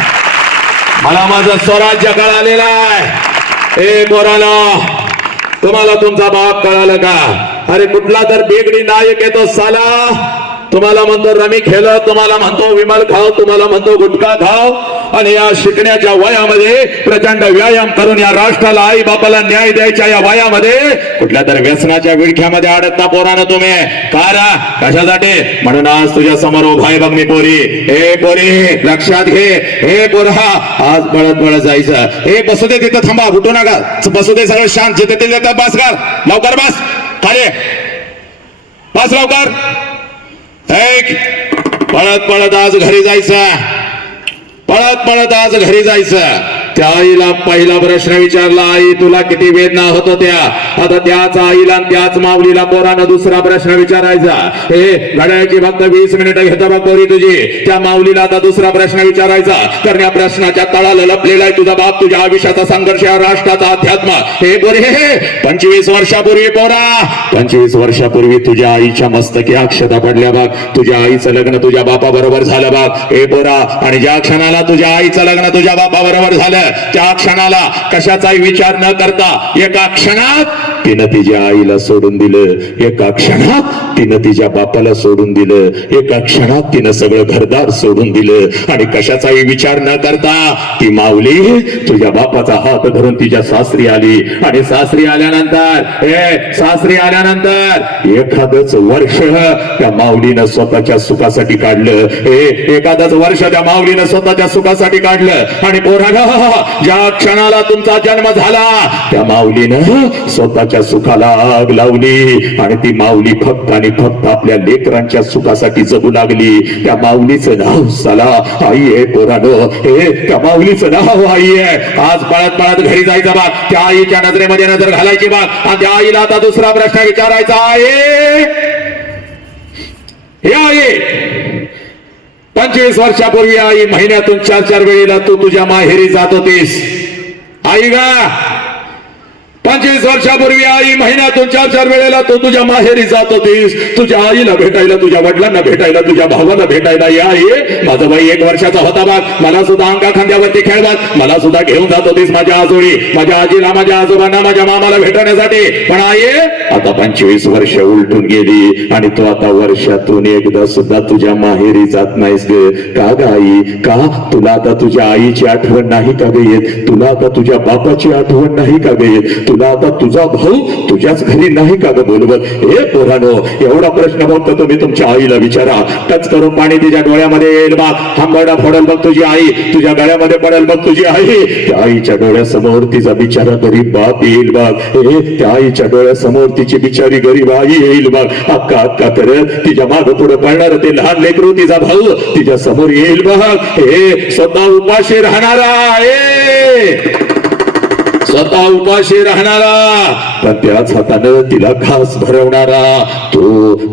मला माझं स्वराज्य कळालेलं आहे. ए पोराला, तुम्हाला तुमचा बाप कळालं का? अरे कुठला तर बेगडी नायक येतो साला, तुम्हाला म्हणतो रमी खेळ, तुम्हाला म्हणतो विमल खाव, तुम्हाला म्हणतो गुटखा खाव आणि या शिकण्याच्या वयामध्ये प्रचंड व्यायाम करून या राष्ट्राला आई बापाला न्याय द्यायच्या या वयामध्ये कुठल्या तर व्यसनाच्या विळख्यामध्ये अडकता पोरानं तुम्ही. कारा कशासाठी? म्हणून आज तुझ्या समोर उभा आहे बघ मी पोरी. हे पोरी लक्षात घे, हे पोरा आज पळत जायचं. हे बसू दे तिथं, थांबा, उठू नका, बसू दे, सगळं शांत, जिथे ते जातात बस कर, लवकर बस खाली, बस लवकर. पळत आज घरी जायचं, पळत आज घरी जायचं. त्या आईला पहिला प्रश्न विचारला, आई तुला किती वेदना होत होत्या? आता त्याच आईला त्याच माऊलीला पोरानं दुसरा प्रश्न विचारायचा. हे घड्याळची फक्त 20 मिनिटं घेता बघ पोरी तुझी. त्या माऊलीला आता दुसरा प्रश्न विचारायचा. कारण या प्रश्नाच्या तळाला लपलेला आहे तुझा बाप, तुझ्या आयुष्याचा संघर्ष, या राष्ट्राचा अध्यात्म. हे पोरी 25 वर्षापूर्वी पोरा, 25 वर्षापूर्वी तुझ्या आईच्या मस्तकी अक्षता पडल्या बघ. तुझ्या आईचं लग्न तुझ्या बापा बरोबर झालं बघ. हे पोरा, आणि ज्या क्षणाला तुझ्या आईचं लग्न तुझ्या बापा बरोबर झालं, त्या क्षणाला कशाचाही विचार न करता एका क्षणात तिनं तिच्या आईला सोडून दिलं, एका क्षणात तिनं तिच्या बापाला सोडून दिलं, एका क्षणात तिनं सगळं घरदार सोडून दिलं आणि कशाचाही विचार न करता ती माऊली तुझ्या बापाचा हात धरून तिच्या सासरी आली. आणि सासरी आल्यानंतर एखादच वर्ष त्या माऊलीनं स्वतःच्या सुखासाठी काढलं. एखादच वर्ष त्या माऊलीनं स्वतःच्या सुखासाठी काढलं. आणि पोराला ज्या क्षणाला तुमचा जन्म झाला त्या माऊलीनं स्वतःच्या सुखाला आग लावली आणि ती माऊली फक्त आणि फक्त आपल्या लेकरांच्या सुखासाठी जगू लागली. त्या माऊलीचं नाव साला आई आहे पोरानो. त्या माऊलीचं नाव आई आहे. आज पळत पळत घरी जायचं बा, त्या आईच्या नजरेमध्ये नजर घालायची बा. आणि त्या आईला आता दुसरा प्रश्न विचारायचा आहे, हे आई 25 वर्षापूर्वी आई महिन्यातून 4 वेळेला तू तुझ्या माहेरी जात होतीस. आई गा 25 वर्षापूर्वी आई महिन्यातून 4 वेळेला तू तुझ्या माहेरी जात होतीस. तुझ्या आईला भेटायला, तुझ्या वडिलांना भेटायला, तुझ्या भावाला भेटायला. या माझा बाई 1 वर्षाचा होता बघ, मला सुद्धा अंगा खांद्यावरती खेळवात, मला सुद्धा घेऊन जात होतीस माझ्या आजोळी, माझ्या आजीला, माझ्या आजोबांना, माझ्या मामाला भेटण्यासाठी. पण आई आता 25 वर्ष उलटून गेली आणि तू आता वर्षातून एकदा सुद्धा तुझ्या माहेरी जात नाहीस ग. का ग आई? का तुला आता तुझ्या आईची आठवण नाही का ग येत? तुला आता तुझ्या बापाची आठवण नाही का ग येत? तुला आता तुझा भाऊ तुझ्याच घरी नाही का ग बोलवत? हे पोरानो, एवढा प्रश्न फक्त तुम्ही तुमच्या आईला विचारा. टच करून पाणी तिच्या डोळ्यामध्ये येईल बघ, हांबरडा फोडेल बघ तुझी आई, तुझ्या गळ्यामध्ये पडेल बघ तुझी आई. त्या आईच्या डोळ्यासमोर तिचा बिचारा गरीब बाप येईल बघ. त्या आईच्या डोळ्यासमोर तिची बिचारी गरीब आई येईल बघ. अक्का अक्का करत तिच्या माग पुढे पडणार ते लहान लेकरू, तिचा भाऊ तिच्या समोर येईल बघ. हे स्वतः उपाशी राहणारा, स्वतः उपाशी राहणारा, पण त्याच हातानं तिला घास भरवणारा, तो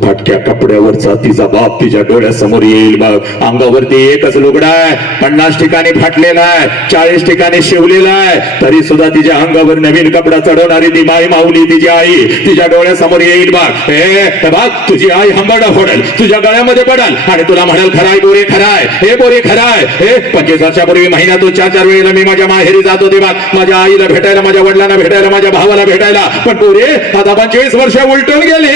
फाटक्या कपड्यावरचा तिचा बाप तिच्या डोळ्यासमोर येईल बघ. अंगावरती एकच लुगडा आहे, 50 ठिकाणी फाटलेला आहे, 40 ठिकाणी शिवलेला आहे, तरी सुद्धा तिच्या अंगावर नवीन कपडा चढवणारी ती माई माऊली तिची आई तिच्या डोळ्यासमोर येईल बघ. हे बघ तुझी आई हंबरडा फोडेल, तुझ्या गळ्यामध्ये पडेल आणि तुला म्हणाल खराय बोरे खराय, हे बोरे खराय. हे 25 वर्षापूर्वी महिन्यातून 4 वेळेला मी माझ्या माहेरी जात होते बघ, माझ्या आईला भेटायला, माझ्या वडिलांना भेटायला, माझ्या भावाला भेटायला. पण पुरे आता 25 वर्ष उलटून गेले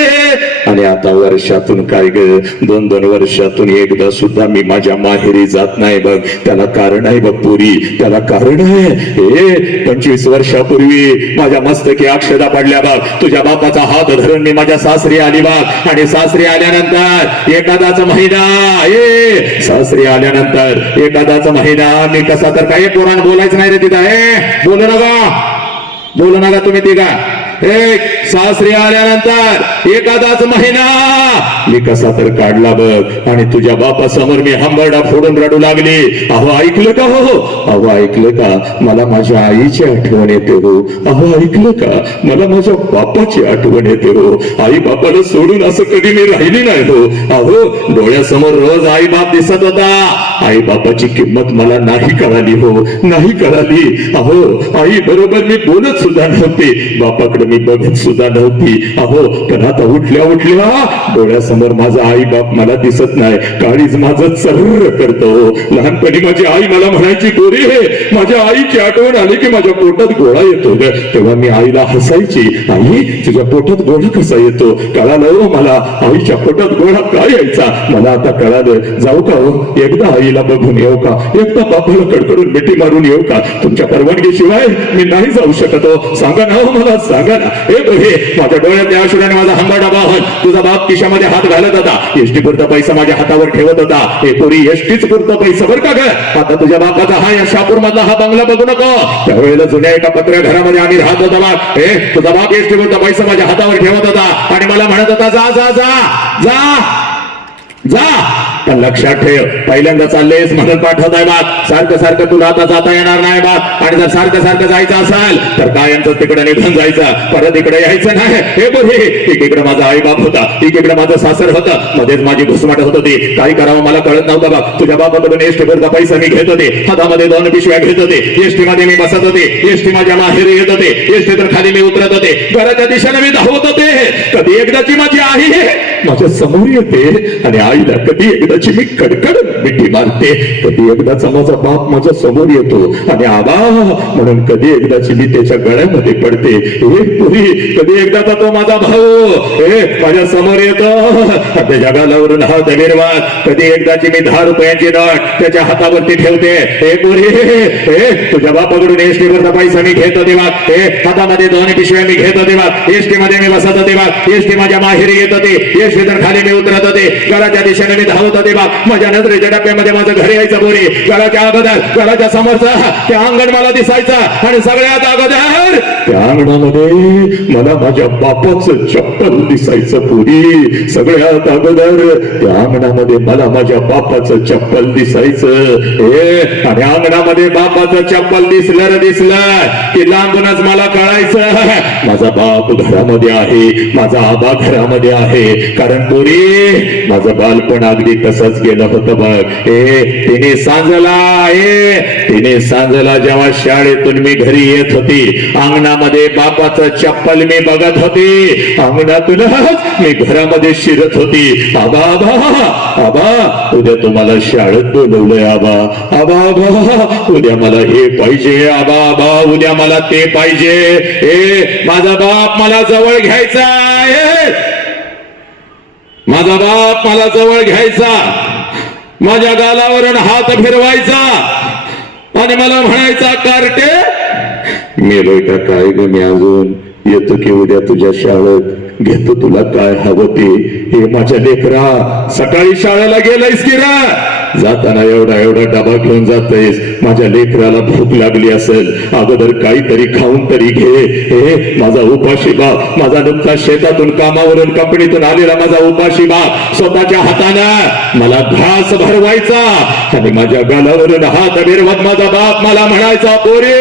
आणि आता वर्षातून काय ग, 2-2 वर्षातून एकदा सुद्धा मी माझ्या माहेरी जात नाही बघ. त्याला कारण आहे बघ पुरी, त्याला कारण आहे. हे 25 वर्षापूर्वी माझ्या मस्तकी अक्षदा पडल्या बघ. तुझ्या बापाचा हात धरून मी माझ्या सासरी आली बघ. आणि सासरी आल्यानंतर एखादाचा महिना, सासरी आल्यानंतर एखादाचा महिना मी कसा तर काय पोरान बोलायचं नाही रे तिथं. बोलू नका तुम्ही तिघा. एक सासरी आल्यानंतर एखादाच महिना मी कसा तर काढला बघ. आणि तुझ्या बापासमोर मी हंबरडा फोडून रडू लागली. अहो ऐकलं का? हो अहो ऐकलं का? मला माझ्या आईची आठवण येते हो. अहो ऐकलं का? मला माझ्या बापाची आठवण येते हो. आई बापाला सोडून असं कधी मी राहिली नाही हो. अहो डोळ्यासमोर रोज आई बाप दिसत होता. आई बापाची किंमत मला नाही कळाली हो, नाही कळाली. अहो आई बरोबर मी बोलत सुद्धा नव्हते, बापाकडे मी बघत सुद्धा नव्हती. अहो पण आता उठल्या उठल्या डोळ्यासमोर माझा आई बाप मला दिसत नाही. काळीज माझं सर्र करतो. लहानपणी माझी आई मला म्हणायची गोरी हे, माझ्या आईची आठवण आली की माझ्या पोटात गोळा येतो. तेव्हा मी आईला हसायची, आई तुझ्या पोटात गोळा कसा येतो? कळालं मला आईच्या पोटात गोळा काय यायचा. मला आता कळालं. जाऊ का हो, एकदा आईला बघून येऊ का? एकदा बापाला कडकडून मिठी मारून येऊ का? तुमच्या परवानगीशिवाय मी नाही जाऊ शकत हो. सांगा ना हो, मला सांगा ना. हे माझ्या डोळ्यात अश्रुने माझा हंबरडा वाहन तुझा बाप खिशामध्ये हात घालत होता. एसटी पुरता पैसा माझ्या हातावर ठेवत होता. हे पोरी एसटीच पुरता पैसा बरं का ग. आता तुझ्या बापाचा हा या शहापूर मधला हा बंगला बघू नको. त्यावेळेला जुन्या एका पत्र्या घरामध्ये आम्ही राहत होता बघ. हे तुझा बाप एसटी पुरता पैसा माझ्या हातावर ठेवत होता आणि मला म्हणत होता जा जा जा जा जा. पण लक्षात ठेव, पहिल्यांदा चाललेस म्हणून पाठवत आहे बात. सारखं सारखं तुला आता जाता येणार नाही बात. आणि जर सारखं सारखं जायचं असेल तर कायमचं तिकडे निघून जायचं, परत इकडे यायचं नाही. हे बघ एकीकडे माझा आई बाप होता, एकीकडे माझं सासर होतं, मध्येच माझी घुसमाट होत होती. काय करावं मला कळत नव्हतं बघ. तुझ्या बापाकडून एसटी पुरता पैसा मी घेत होते, हातामध्ये 2 पिशव्या घेत होते. एसटी मध्ये मी बसत होते, एसटी माझ्या माहेरी येत होते, एसटी तर खाली मी उतरत होते, घराच्या दिशेने मी धावत होते. कधी एकदाची माझी आई माझ्या समोर येते आणि आईला कधी एकदाची मी कडकड मिठी मारते. कधी एकदाचा माझा बाप माझ्या समोर येतो आणि आबा म्हणून कधी एकदाची मी त्याच्या गळ्यामध्ये पडते. पुरी कधी एकदाचा तो माझा भाऊ माझ्या समोर येतो, त्याच्या गालावरून हात निर्वात. कधी एकदाची मी 10 रुपयांची नोट त्याच्या हातावरती ठेवते. पुरी तुझ्या बापाकडून एसटी वरचा पैसा मी घेतो तेव्हा, हातामध्ये 2 पिशव्या मी घेतो तेव्हा, एसटी मध्ये मी बसत तेव्हा, एसटी माझ्या माहेरी येत होते, एसटी तर खाली मी उतरत होते, घराच्या दिशेने मी धावत होते बा. माझ्या नजरेच्या डब्यामध्ये माझं घर यायचं. बोरी घराच्या अगोदर घराच्या समोरचा त्या अंगण मला दिसायचा आणि सगळ्यात अगोदर त्या अंगणामध्ये मला माझ्या बापाचं चप्पल दिसायचं. पुरी सगळ्यात अगोदर त्या अंगणामध्ये मला माझ्या बापाचं चप्पल दिसायचं. आणि अंगणामध्ये बापाचं चप्पल दिसलं की लांबूनच मला कळायचं माझा बाप घरामध्ये आहे, माझा आबा घरामध्ये आहे. कारण पुरी माझं बालपण अगदी तसंच गेलं होतं बघ. तिने सांजला जेव्हा शाळेतून मी घरी येत होती, अंगणामध्ये बापाचं चप्पल मी बघत होती, अंगणातूनच मी घरामध्ये शिरत होती. आबा आबा आबा उद्या तुम्हाला शाळेत बोलवलंय. आबा आबा आबा उद्या मला हे पाहिजे. आबा आबा उद्या मला ते पाहिजे. माझा बाप मला जवळ घ्यायचा, माझा बाप मला जवळ घ्यायचा, माझ्या गालावरून हात फिरवायचा आणि मला म्हणायचा कार्टे मेलोय का काय ग मी अजून येतो की उद्या तुझ्या शाळेत घेतो तुला काय हवं ते. हे माझ्या लेकरा सकाळी शाळेला गेलायस की रा, जाताना एवढा डबा घेऊन जातयस. माझ्या लेकराला भूक लागली असेल, अगोदर काहीतरी खाऊन तरी घे. माझा उपाशी बाप, माझा नुकता शेतातून कामावरून कंपनीतून आलेला माझा उपाशी बाप स्वतःच्या हाताने मला घास भरवायचा आणि माझ्या गालावरून हात फिरवत माझा बाप मला म्हणायचा पोरे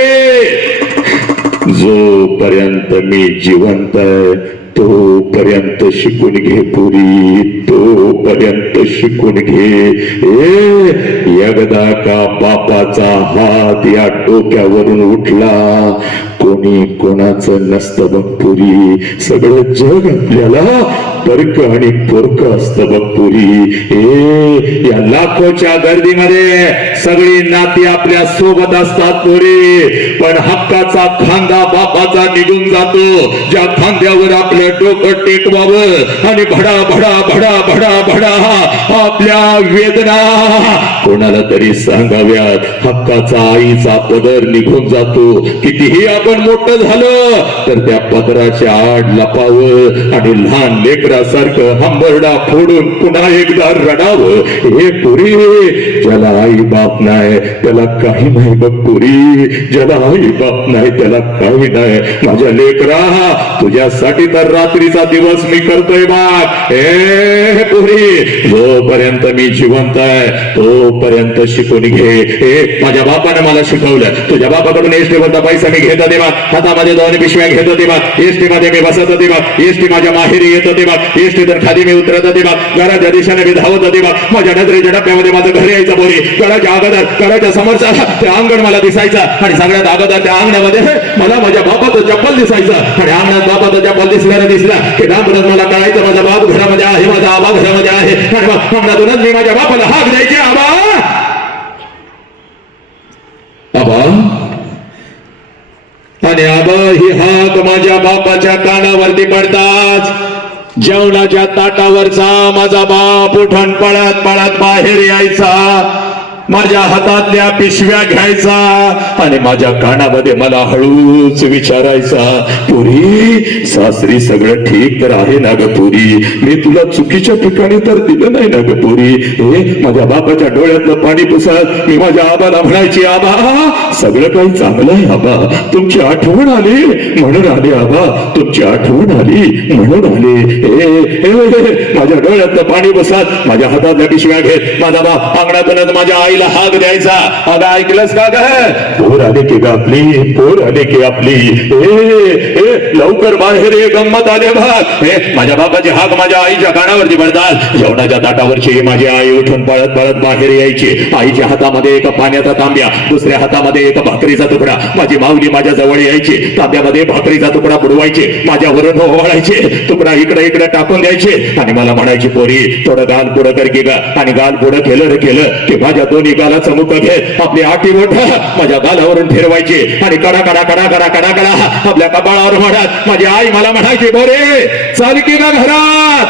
जोपर्यंत मी जिवंत आहे तोपर्यंत शिकून घे पुरी, तोपर्यंत शिकून घे. एकदा का बापाचा हात या डोक्यावरून उठला कोणी कोणाचं नसतं बघ पुरी. सगळं जग आपल्याला परक आणि पोरक असतं बघ पुरी. या लाखोच्या गर्दीमध्ये सगळी नाती आपल्या सोबत असतात पुरी, पण हक्काचा खांदा बापाचा निघून जातो. ज्या खांद्यावर आपलं डोकं टेकवावं आणि भडा भडा भडा भडा भडा आपल्या वेदना कोणाला तरी सांगाव्यात, हक्काचा आईचा पदर निघून जातो. कितीही आपण मोठं झालं तर त्या पदराच्या आड लपावं आणि लहान लेकरासारखं हंबरडा फोडून पुन्हा एकदा रडावं. हे पुरी ज्याला आई बाप नाही त्याला काही नाही बघ पुरी, ज्याला आई बाप नाही त्याला काही नाही. माझ्या लेकरा तुझ्यासाठी तर रात्रीचा दिवस मी करतोय बाग. हे पुरी जोपर्यंत मी जिवंत आहे तोपर्यंत शिकून घे. माझ्या बापाने मला शिकवलं, तुझ्या बापाकडून एसटी वरचा पैसा मी घेत होते बघ, हातामध्ये 2 पिशव्या घेत होते बघ, एसटी मध्ये मी बसत होते बघ, एसटी माझ्या माहेरी येत होते बघ, एसटी तर खाली मी उतरत होते बघ, घराच्या दिशेने मी धावत होते बघ. माझ्या नजरेच्या डब्यामध्ये माझं घर यायचं बोरी, घराच्या अगोदर घराच्या समोरचा ते अंगण मला दिसायचा आणि सगळ्यात अगोदर त्या अंगणामध्ये मला माझ्या बापाचं चप्पल दिसायचं आणि अंगणात बापाचं चप्पल दिसला की लांबूनच मला कळायचं माझा बाप घरामध्ये आहे, माझा आबा घरामध्ये आहे आणि मग अंगणातूनच मी माझ्या बापाला हाक द्यायचे आबा आबा. आणि आबा ही हाक माझ्या बापाच्या कानावरती पडताच जेवणाच्या ताटावरचा माझा बाप उठून पळत पळत बाहेर यायचा, माझ्या हातातल्या पिशव्या घ्यायचा आणि माझ्या कानामध्ये मला हळूच विचारायचा, पुरी सासरी सगळं ठीक तर आहे ना ग पुरी, मी तुला चुकीच्या ठिकाणी तर दिलं नाही ना ग पुरी. माझ्या बापाच्या डोळ्यातलं पाणी पुसत मी माझ्या आबाला म्हणायची, आबा सगळं काही चांगलं आहे आबा, तुमची आठवण आली म्हणून आले आबा, तुमची आठवण आली म्हणून आले. माझ्या डोळ्यातलं पाणी पुसत माझ्या हातातल्या पिशव्या घेत माझा बाप अंगणातूनच माझ्या आईला हाक द्यायचा. अगं ऐकलंस का ग, पोर आले की ग आपली, पोर आले की आपली. ए लवकर बाहेर ये, गंमत आले बघ. माझ्या बापाची हाक माझ्या आईच्या कानावरती पडतात. जेवणाच्या ताटावरची माझी आई उठून पळत पळत बाहेर यायची. आईच्या हातामध्ये एक पाण्याचा तांब्या, दुसऱ्या हातामध्ये एक भाकरीचा तुकडा. माझी माऊली माझ्या जवळ यायची, तांब्यामध्ये भाकरीचा तुकडा बुडवायचे, माझ्यावरून ओवाळायचे, तुकडा इकडे इकडे टाकून द्यायचे आणि मला म्हणायची, पोरी थोडं गाल पुढं कर की ग. आणि गाल पुढं केलं रे केलं की माझ्या दोन्ही गालाचं मुख घे, आपली आठी बोट माझ्या गालावरून फिरवायची आणि कडा कडा कडा कडा कडा कडा आपल्या कपाळावर म्हणत माझी आई मला म्हणायची, पोरे चल की ग घरात.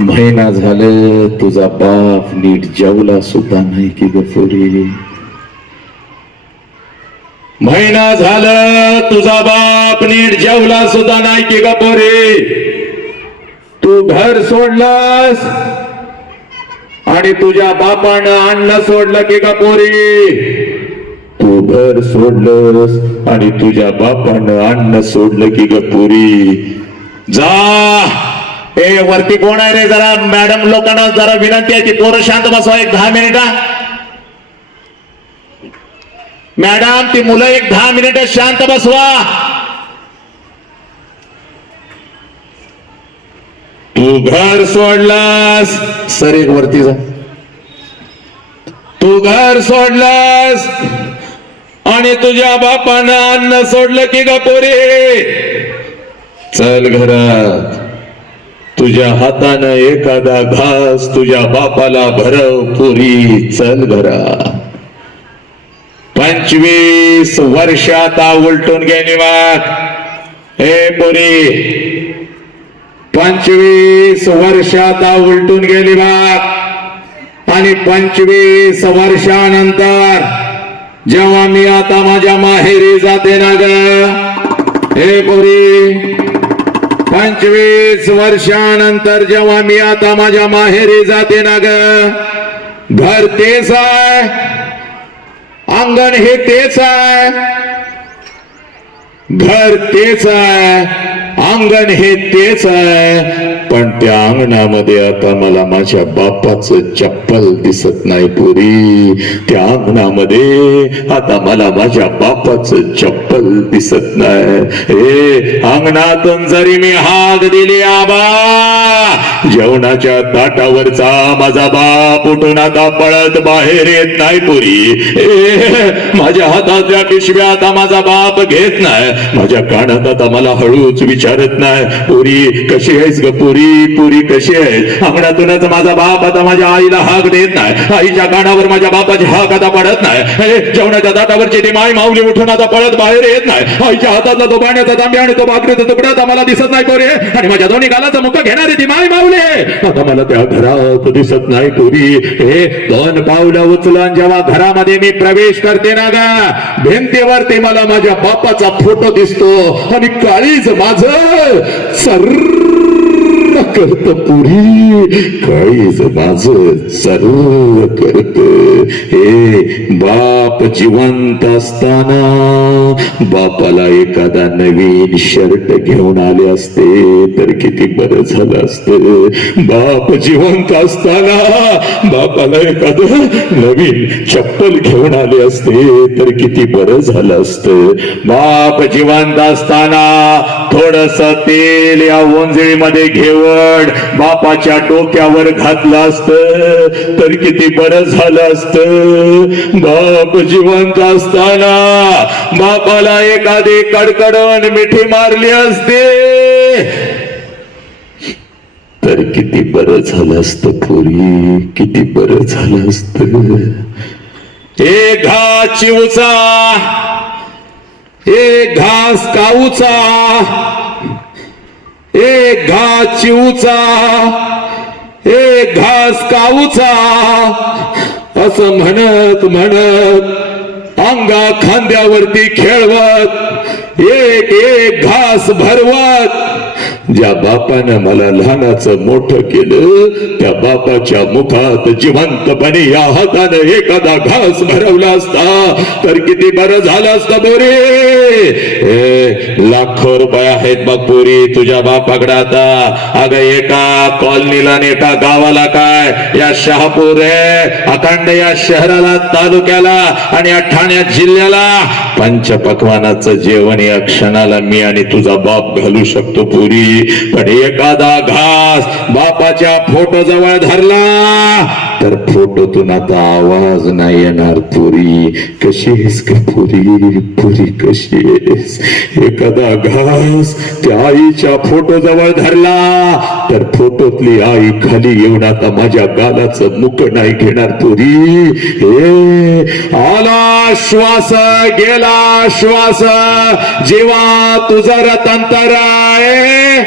महिना झालं तुझा बाप नीट जेवला सुद्धा नाही की ग पोरी. महिना झालं तुझा बाप नीट जेवला सुद्धा नाही की ग पोरी. तू घर सोडलंस आणि तुझ्या बापानं अन्न सोडलं की ग पोरी. तू घर सोडलंस आणि तुझ्या बापानं अन्न सोडलं की ग पोरी. जा ए वरती कोण आहे रे, जरा मॅडम लोकांना जरा विनंती आहे, ती पोरं शांत बसवा एक 10 मिनिटं. मॅडम ती मुलं एक 10 मिनिटं शांत बसवा. तू घर सोडलास, सर एक वरती जा. तू घर सोडलास आणि तुझ्या बापानं अन्न सोडलं की ग पोरी. चल घरात, तुझ्या हातानं एखादा घास तुझ्या बापाला भरव पोरी. चल घरात. 25 वर्षात उलटून गेली वाट. हे पोरी 25 वर्षात उलटून गेली वाट. आणि 25 वर्षानंतर जेव्हा मी आता माझ्या माहेरी जाते ना ग, हे पोरी 25 वर्षानंतर जेव्हा मी आता माझ्या माहेरी जाते ना ग, घर तेच आहे, अंगण हे तेच आहे, घर तेच आहे, अंगण हे तेच आहे, पण त्या अंगणामध्ये आता मला माझ्या बापाचं चप्पल दिसत नाही पोरी. त्या अंगणामध्ये आता मला माझ्या बापाचं चप्पल दिसत नाही. हे अंगणातून जरी मी हाक दिली आबा, जेवणाच्या ताटावरचा माझा बाप उठून आता पळत बाहेर येत नाही पोरी. माझ्या हातातल्या पिशव्या आता माझा बाप घेत नाही, माझ्या कानात आता मला हळूच विचारत नाही, पोरी कशी आहेस ग पोरी, पोरी कशी आहे. अंगणातूनच माझा बाप आता माझ्या आईला हाक देत नाही, आईच्या कानावर माझ्या बापाची हाक आता पडत नाही. जेवणाच्या ताटावरची ती माय माऊली उठून आता पळत बाहेर येत नाही, आईच्या हातातला तो पाण्याचा तांब्या आणि तो भाकरीचा तुकडा आता मला दिसत नाही पोरी. आणि माझ्या दोन्ही गालाचा मुख घेणारी ती माय माऊली आता मला त्या घरात दिसत नाही पोरी. हे 2 पावलं उचलून जेव्हा घरामध्ये मी प्रवेश करते ना गा, भिंतीवरती मला माझ्या बापाचा फोटो दिसतो आणि काळीज माझं सर्र करत पुरी, काळीज माझं सर्व करत. हे बाप जिवंत असताना बापाला एखादा नवीन शर्ट घेऊन आले असते तर किती बरं झालं असतं. बाप जिवंत असताना बापाला एखादं नवीन चप्पल घेऊन आले असते तर किती बरं झालं असतं. बाप जिवंत असताना थोडस तेल या ओंजळीमध्ये घेऊन बापाच्या डोक्यावर घातलं असतं तर किती बरं झालं असतं. बाप जिवंत असताना बापाला एखादी कडकडून मिठी मारली असते तर किती बरं झालं असतं पोरी, किती बरं झालं असतं. एक घास चिवचा, एक घास काऊचा, एक घास चिवचा, एक घास काऊचा, असं म्हणत म्हणत अंगा खांद्यावरती खेळवत एक एक घास भरवत ज्या बापानं मला लहानाचं मोठं केलं त्या बापाच्या मुखात जिवंतपणे या हातानं एखादा घास भरवला असता तर किती बरं झालं असतं बोरे. लाखो रुपये आहेत बघ पोरी तुझ्या बापाकडे आता. अगं एका कॉलनीला आणि एका गावाला काय, या शहापूर अखंड या शहराला, तालुक्याला आणि या ठाणे जिल्ह्याला पंचपक्वानाचं जेवण या क्षणाला मी आणि तुझा बाप घालू शकतो पुरी. पण एखादा घास बापाच्या फोटो जवळ धरला तर फोटोतून आता आवाज नाही येणार. पुरी कशी आहेस का पुरी, पुरी कशी आहेस. एखादा घास त्या आईच्या फोटो जवळ धरला तर फोटोतली आई खाली येऊन आता माझ्या गालाचं मुख नाही घेणार. पुरी आला श्वास गेला श्वास, जेव्हा तुझा रतांतर आहे.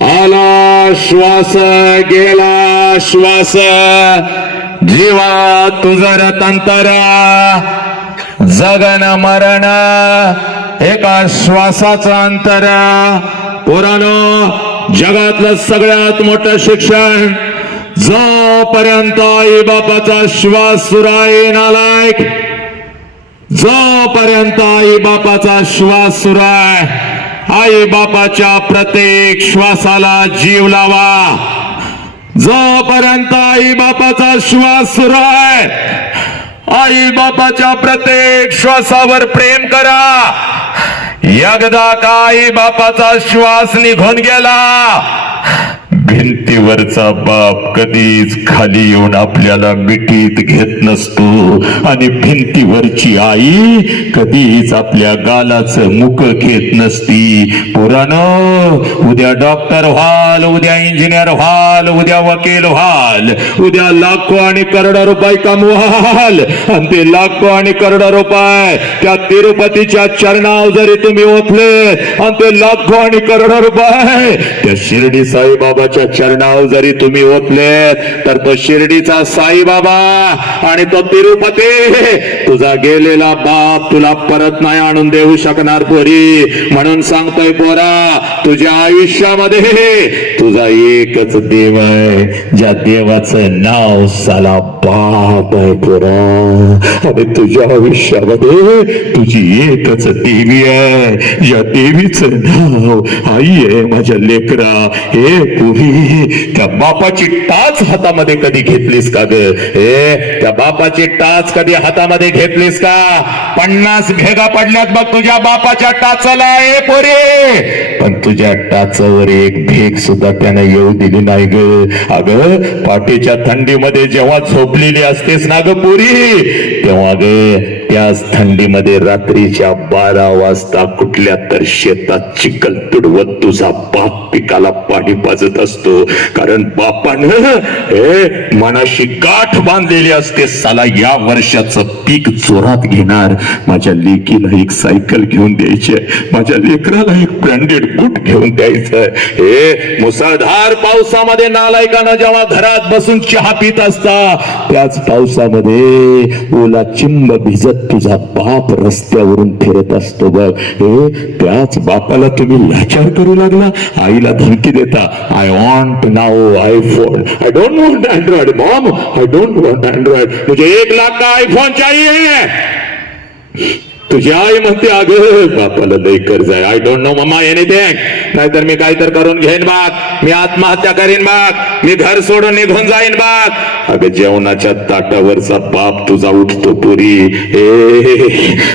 आला श्वास गेला श्वास, जीवा तुझं रतांतर. जगन मरण एका श्वासाचं अंतर. पोरानो, जगातलं सगळ्यात मोठं शिक्षण जोपर्यंत आई बापाचा श्वास सुरू आहे नालायक, जोपर्यंत आई बापाचा श्वास सुरू आहे, आई बापाच्या प्रत्येक श्वासाला जीव लावा. जोपर्यंत आई बापाचा श्वास सुरू आहे, आई बापाच्या प्रत्येक श्वासावर प्रेम करा. एकदा का आई बापाचा श्वास निघून गेला, भिंतीवरचा बाप कधीच खाली येऊन आपल्याला मिठीत घेत नसतो आणि भिंतीवरची आई कधीच आपल्या गालाचं मुख घेत नसती. पोरानो, उद्या डॉक्टर व्हाल, उद्या इंजिनियर व्हाल, उद्या वकील व्हाल, उद्या लाखो आणि करोडो रुपये कमवाल आणि ते लाखो आणि करोडो रुपये त्या तिरुपतीच्या चरणावर जरी तुम्ही ओतले आणि ते लाखो आणि करोडो रुपये त्या शिर्डी साईबाबाच्या चरणावर जरी तुम्ही ओतले तर तो शिर्डीचा साईबाबा आणि तो तिरुपती तुझा गेलेला बाप तुला परत नाही आणून देऊ शकणार पोरी. म्हणून सांगतोय पोरा, तुझ्या आयुष्यामध्ये तुझा एकच देव आहे, ज्या देवाचं नाव साला बाप आहे पोरा. आणि तुझ्या आयुष्यामध्ये तुझी एकच देवी आहे, ज्या देवीचं नाव आई आहे. माझ्या लेकरा, हे पुरी, त्या बापाची टाच हातामध्ये कधी घेतलीस का ग? त्या बापाची टाच कधी हातामध्ये घेतलीस का? 50 भेगा पडल्यात बघ तुझ्या बापाच्या टाचाला आहे पोरे, पण तुझ्या टाचावर एक भेग सुद्धा त्याने येऊ दिली नाही ग. अगं पाठीच्या थंडीमध्ये जेव्हा झोपलेली असतेस ना ग पुरी, तेव्हा ग त्याच थंडीमध्ये रात्रीच्या 12 वाजता कुठल्या तर शेतात चिखल तुडवत तुझा बाप पिकाला पाणी पाजत असतो. कारण बापानं मनाशी गाठ बांधलेली असते, साला या वर्षाचं पीक जोरात घेणार, माझ्या लेकीला एक सायकल घेऊन द्यायची, माझ्या लेकराला एक ब्रँडेड बूट घेऊन द्यायचं. हे मुसळधार पावसामध्ये नालायकानं जेव्हा घरात बसून चहा पित असता, त्याच पावसामध्ये ओला चिंब भिजत तुझा बाप रस्त्यावरून फिरत असतो बघ. त्याच बापाला तुम्ही लाचार करू लागला, आईला धमकी देता, I want now iPhone, I don't want Android Maugham, I don't want Android, मुझे 1 लाख का आईफोन चाहिए. तुझी आई म्हणते, अगं बापाला लय कर्ज आहे, I don't know mama anything, नाहीतर मी काहीतर करून घेईन बाग, मी आत्महत्या करीन बाग, मी घर सोडून निघून जाईन बाग. अगं जेवणाच्या ताटावरचा बाप तुझा उठतो पुरी,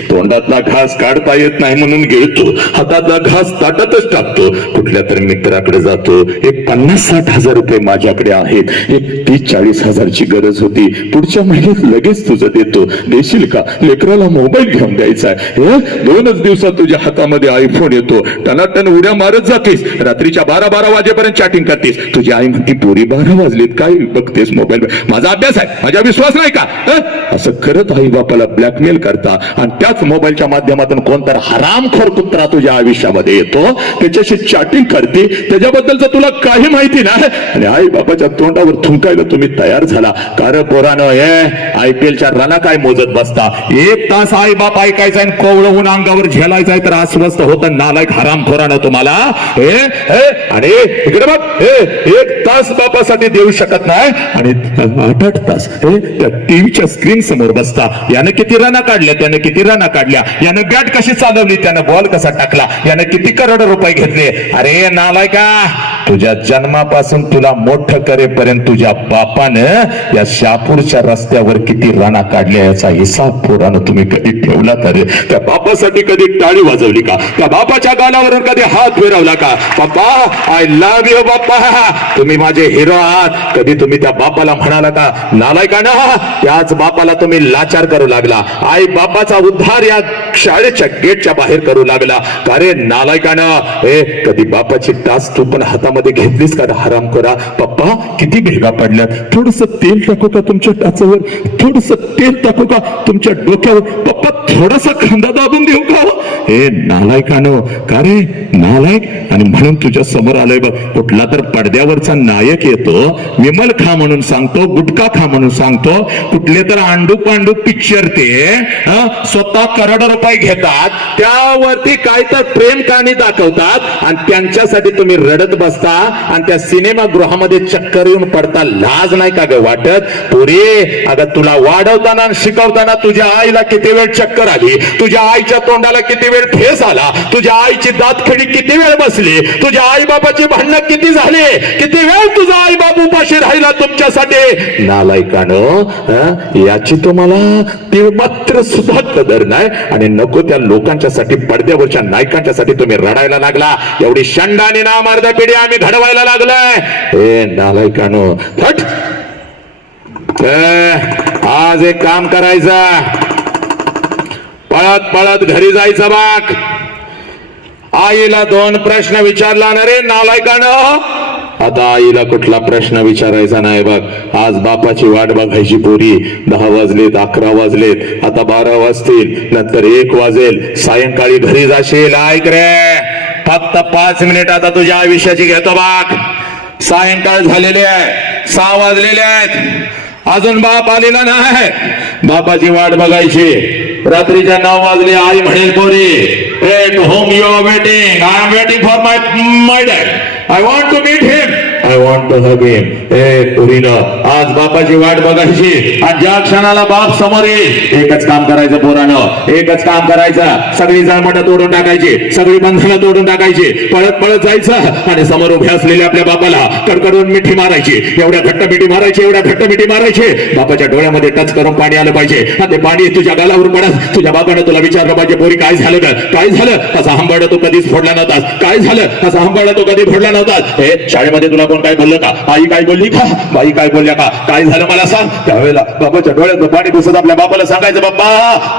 तोंडातला घास काढता येत नाही म्हणून गिळतो, हातातला घास ताटातच टाकतो, कुठल्या तरी मित्राकडे जातो, एक 50-60 हजार रुपये माझ्याकडे आहेत, एक 30-40 हजारची गरज होती, पुढच्या महिन्यात लगेच तुझं देतो, देशील का? लेकराला मोबाईल घेऊन द्यायचा. 2च दिवसात तुझ्या हातामध्ये आयफोन येतो, टनाटन उड्या मारत जातेस, रात्रीच्या 12-12 वाजेपर्यंत चॅटिंग करतेस. तुझी आई म्हणते, पोरी 12 वाजलेत काय बघतेस मोबाईल, माझा अभ्यास आहे, माझा विश्वास नाही का? असं करत आई बापाला ब्लॅकमेल करता आणि त्याच मोबाईलच्या माध्यमातून कोणता हरामखोर कुत्रा तुझ्या आयुष्यामध्ये येतो, त्याच्याशी चॅटिंग करते, त्याच्याबद्दलच तुला काही माहिती नाही आणि आई बापाच्या तोंडावर थुंकायला तुम्ही तयार झाला. कारण पोरानं IPLच्या रना काय मोजत बसता, 1 तास आई बाप ऐकायचा झेलायचं आणि कोवळवून अंगावर झेलायचंय तर अस्वस्थ होतं नालायक हरामखोरानं तुम्हाला. आणि इकडे बघ, 1 तास बापासाठी देऊ शकत नाही आणि 8 तास त्या टीव्हीच्या स्क्रीन समोर बसता. यानं किती रना काढल्या, त्यानं किती रना काढल्या, यानं बॅट कशी चालवली, त्यानं बॉल कसा टाकला, यानं किती करोड रुपये घेतले. अरे नालायका, तुझ्या जन्मापासून तुला मोठं करेपर्यंत तुझ्या बापानं या शहापूरच्या रस्त्यावर किती रना काढल्या याचा हिसाब पोरानं तुम्ही कधी ठेवला तर? त्या बापासाठी कधी टाळी वाजवली का? त्या बापाच्या गालावर कधी हात फिरवला का? बाप्पा आय लव्ह यू बाप्पा, तुम्ही माझे हिरो आहात. कधी तुम्ही त्या बापाला म्हणाला का नालायकाना? त्याच बापाला तुम्ही लाचार करू लागला. आई बापाचा उद्धार या शाळेच्या गेटच्या बाहेर करू लागला. का रे नालायकाना? कधी बापाची टाच तू पण हातामध्ये घेतलीस का हराम करा? पप्पा किती भेगा पडल्यात, थोडस तेल टाकू का तुमच्या टाचावर, थोडस तेल टाकू का तुमच्या डोक्यावर, पप्पा थोडासा खांदा दाबून देऊ का? हे नालायकानो, का रे नालायक? आणि म्हणून तुझ्या समोर आलोय बघ, कुठला तर पडद्यावरचा नायक येतो, विमल खा म्हणून सांगतो, गुटखा खा म्हणून सांगतो, कुठले तर आंडू पांडू पिक्चर ते स्वतः करोड रुपये घेतात, त्यावरती काय तर प्रेम कहाणी दाखवतात आणि त्यांच्यासाठी तुम्ही रडत बसता आणि त्या सिनेमागृहामध्ये चक्कर येऊन पडता. लाज नाही का ग वाटत? पुरी अगं तुला वाढवताना आणि शिकवताना तुझ्या आईला किती वेळ चक्कर आली, तुझ्या आईच्या तोंडाला किती वेळ फेस आला, तुझ्या आईची दातखिळी किती वेळ बसली, तुझ्या आई बाबाची भांडणं किती झाली, किती वेळ तुझा आई बाबू उपाशी राहिला तुमच्यासाठी. नालायकानो, याची तुम्हाला ती मात्र सुद्धा कदर नाही आणि नको त्या लोकांच्यासाठी, पडद्यावरच्या नायकांच्यासाठी तुम्ही रडायला लागला. एवढी शंड आणि नामार्द पिढी आम्ही घडवायला लागलोय. हे नालायकानो, हट. आज एक काम करायचं, पळत पळत घरी जायचं बाक. आईला 2 प्रश्न विचारला ना रे नालायकानं. आता आईला कुठला प्रश्न विचारायचा नाही बघ. आज बापाची वाट बघायची पोरी. 10 वाजलेत, 11 वाजलेत, आता 12 वाजतील, नंतर 1 वाजेल, सायंकाळी घरी जाशील. ऐक रे, फक्त 5 मिनिट आता तुझ्या आयुष्याची घेतो बाक. सायंकाळ झालेली आहे, 6 वाजलेले आहेत, अजून बाप आलेला नाही. बापाची वाट बघायची. रात्रीच्या 9 वाजले, आई म्हणेल पोरी, at home you are waiting, I am waiting for my dad, I want to meet him, I want to hug him. पोरीनं आज बापाची वाट बघायची आणि ज्या क्षणाला बाप समोर येईल एकच काम करायचं पोरानं, एकच काम करायचं. सगळी जाळमटं तोडून टाकायची, सगळी बंधनं तोडून टाकायची, पळत पळत जायचं आणि समोर उभे असलेल्या आपल्या बापाला कडकडून मिठी मारायची. एवढ्या घट्ट मिठी मारायची, एवढ्या घट्ट मिठी मारायची, बापाच्या डोळ्यामध्ये टच करून पाणी आलं पाहिजे. आणि ते पाणी तुझ्या गालावर पडत तुझ्या बापानं तुला विचारलं पाहिजे, पोरी काय झालं का, काय झालं? असा हंबाडा तू कधीच फोडला नव्हतास, काय झालं? असा हंबाडा तू कधी फोडला नव्हतास. हे शाळेमध्ये तुला कोण काय बोललं का? आई काय बोलली का? बाई काय बोलल्या का? काय झालं मला सांग. त्यावेळेला बापाच्या डोळ्यात पाणी दिसत आपल्या बापाला सांगायचं, बाप्पा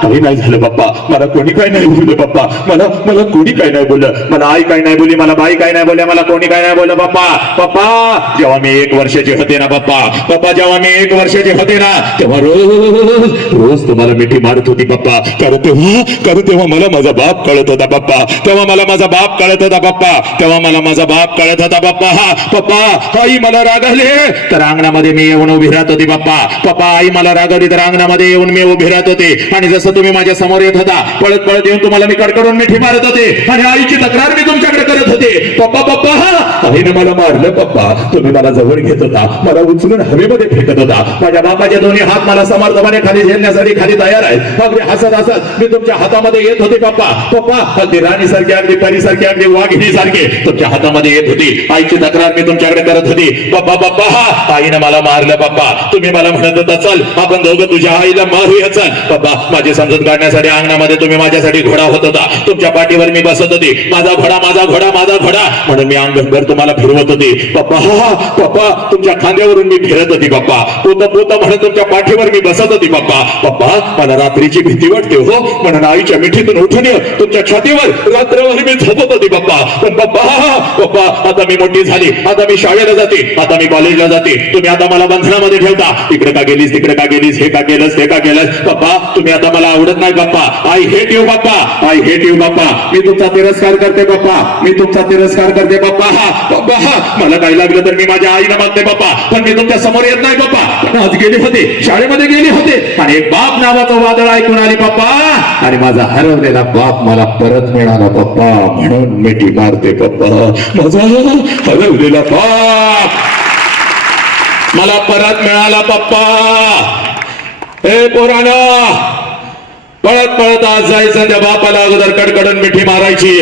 काही नाही झालं, बाप्पा मला कोणी काय नाही बोललं, बाप्पा मला कोणी काय नाही बोललं, मला आई काय नाही बोलली, मला बाई काय नाही बोलल्या, मला कोणी काय नाही बोललं. बाप्पा बाप्पा जेव्हा मी 1 वर्षाचे होते ना बाप्पा, बाप्पा जेव्हा मी 1 वर्षाचे होते ना तेव्हा रोज तुम्हाला मिठी मारत होती बाप्पा. कारण तेव्हा मला माझा बाप कळत होता बाप्पा, तेव्हा मला माझा बाप कळत होता बाप्पा, तेव्हा मला माझा बाप कळत होता बाप्पा. पप्पा आई मला रागावले तर अंगणामध्ये मी येऊन उभी राहत होती बाप्पा. पप्पा आई मला रागावली तर अंगणामध्ये येऊन मी उभी राहत होते आणि जसं तुम्ही माझ्या समोर येत होता पळत पळत येऊन तुम्हाला मी कडकडून मिठी मारत होते आणि आईची तक्रार मी तुमच्याकडे करत होते. पप्पा पप्पा आईने मला मारलं पप्पा, तुम्ही मला जवळ घेत होता, मला उचलून हवेमध्ये फेकत होता. माझ्या बापाचे दोन्ही हात मला समर्थपणे खाली झेलण्यासाठी खाली तयार आहेत. अगदी हसत हसत मी तुमच्या हातामध्ये येत होते पप्पा. पप्पा अगदी राणीसारखे, अगदी परीसारखे, अगदी वाघिणीसारखे तुमच्या हातामध्ये येत होती. आईची तक्रार मी तुमच्याकडे करत होती. पप्पा पप्पा आईनं मला मारलं पप्पा. तुम्ही मला म्हणत होता चल आपण दोघं तुझ्या आईला मारूया चल. पप्पा माझी समजूत काढण्यासाठी अंगणामध्ये तुम्ही माझ्यासाठी घोडा होत होता. तुमच्या पाठीवर मी बसत होती. माझा घोडा माझा घोडा माझा घोडा म्हणून मी अंगभर तुम्हाला फिरवत होती. पप्पा पप्पा तुमच्या खांद्यावरून मी फिरत होती पप्पा. पोत पोत म्हणून तुमच्या पाठीवर मी बसत होती पप्पा. पप्पा मला रात्रीची भीती वाटते हो म्हणून आईच्या मिठीतून उठून तुमच्या छातीवर रात्रभर मी झोपत होती पप्पा. पण पप्पा पप्पा आता मी मोठी झाली, आता मी शाळेला जाते, आता मी कॉलेजला जाते. तुम्ही आता मला बंधनामध्ये ठेवता. इकडे का गेलीस, तिकडे का गेलीस, हे का केलंस, ते का केलंस. पप्पा तुम्ही आता मला आवडत नाही पप्पा. आय हेट यू पप्पा, आय हेट यू पप्पा. मी तुमचा तिरस्कार करते पप्पा, मी तुमचा तिरस्कार करते पप्पा. पप्पा मला काय लागलं तर मी माझ्या आईला मागते पप्पा, पण मी तुमच्या समोर येत नाही पप्पा. आज गेले होते शाळेमध्ये गेले होते आणि एक बाप नावाचं वादळ ऐकून आले पप्पा आणि माझा हरवलेला बाप मला परत मिळाला पप्पा म्हणून मिठी मारते पप्पा माझा हरवलेला बाप मला परत मिळाला पप्पा. हे पोरांनो पळत पळत आज जायचं त्या बापाला अगोदर कडकडून मिठी मारायची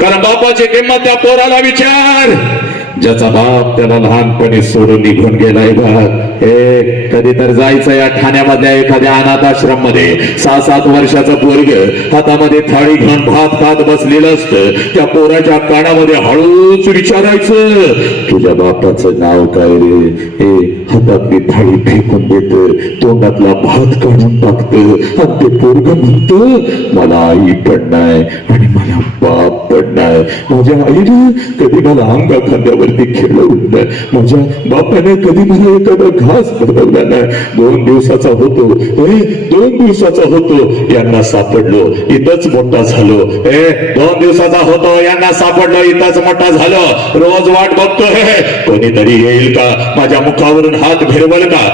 कारण बापाची किंमत त्या पोराला विचार ज्याचा बाप त्याला लहानपणी सोडून निघून गेलाय बघ. हे कधी तर जायचं या ठाण्यामधल्या एखाद्या अनाथ आश्रम मध्ये 6-7 वर्षाचं पोरग हातामध्ये थाळी घेऊन भात खात बसलेलं असतं. त्या पोराच्या कानामध्ये हळूच विचारायचं तुझ्या बापाचं नाव काय रे. हे हातातली थाळी फेकून देत तोंडातला भात काढून टाकत आणि ते पोरग म्हणत मला आई पण नाही आणि मला बाप पण नाही. माझ्या आईने कधी मला अंगा खांद्यावरती खेळवलं नाही. माझ्या बापाने कधी मला एखादा घास बनवला नाही. 2 दिवसाचा होतो 2 दिवसाचा होतो यांना सापडलो इथंच मोठा झालो. 2 दिवसाचा होतो यांना सापडलो इथंच मोठा झालो. रोज वाट बघतोय कोणीतरी येईल का माझ्या मुखावरून हात फिरवल का.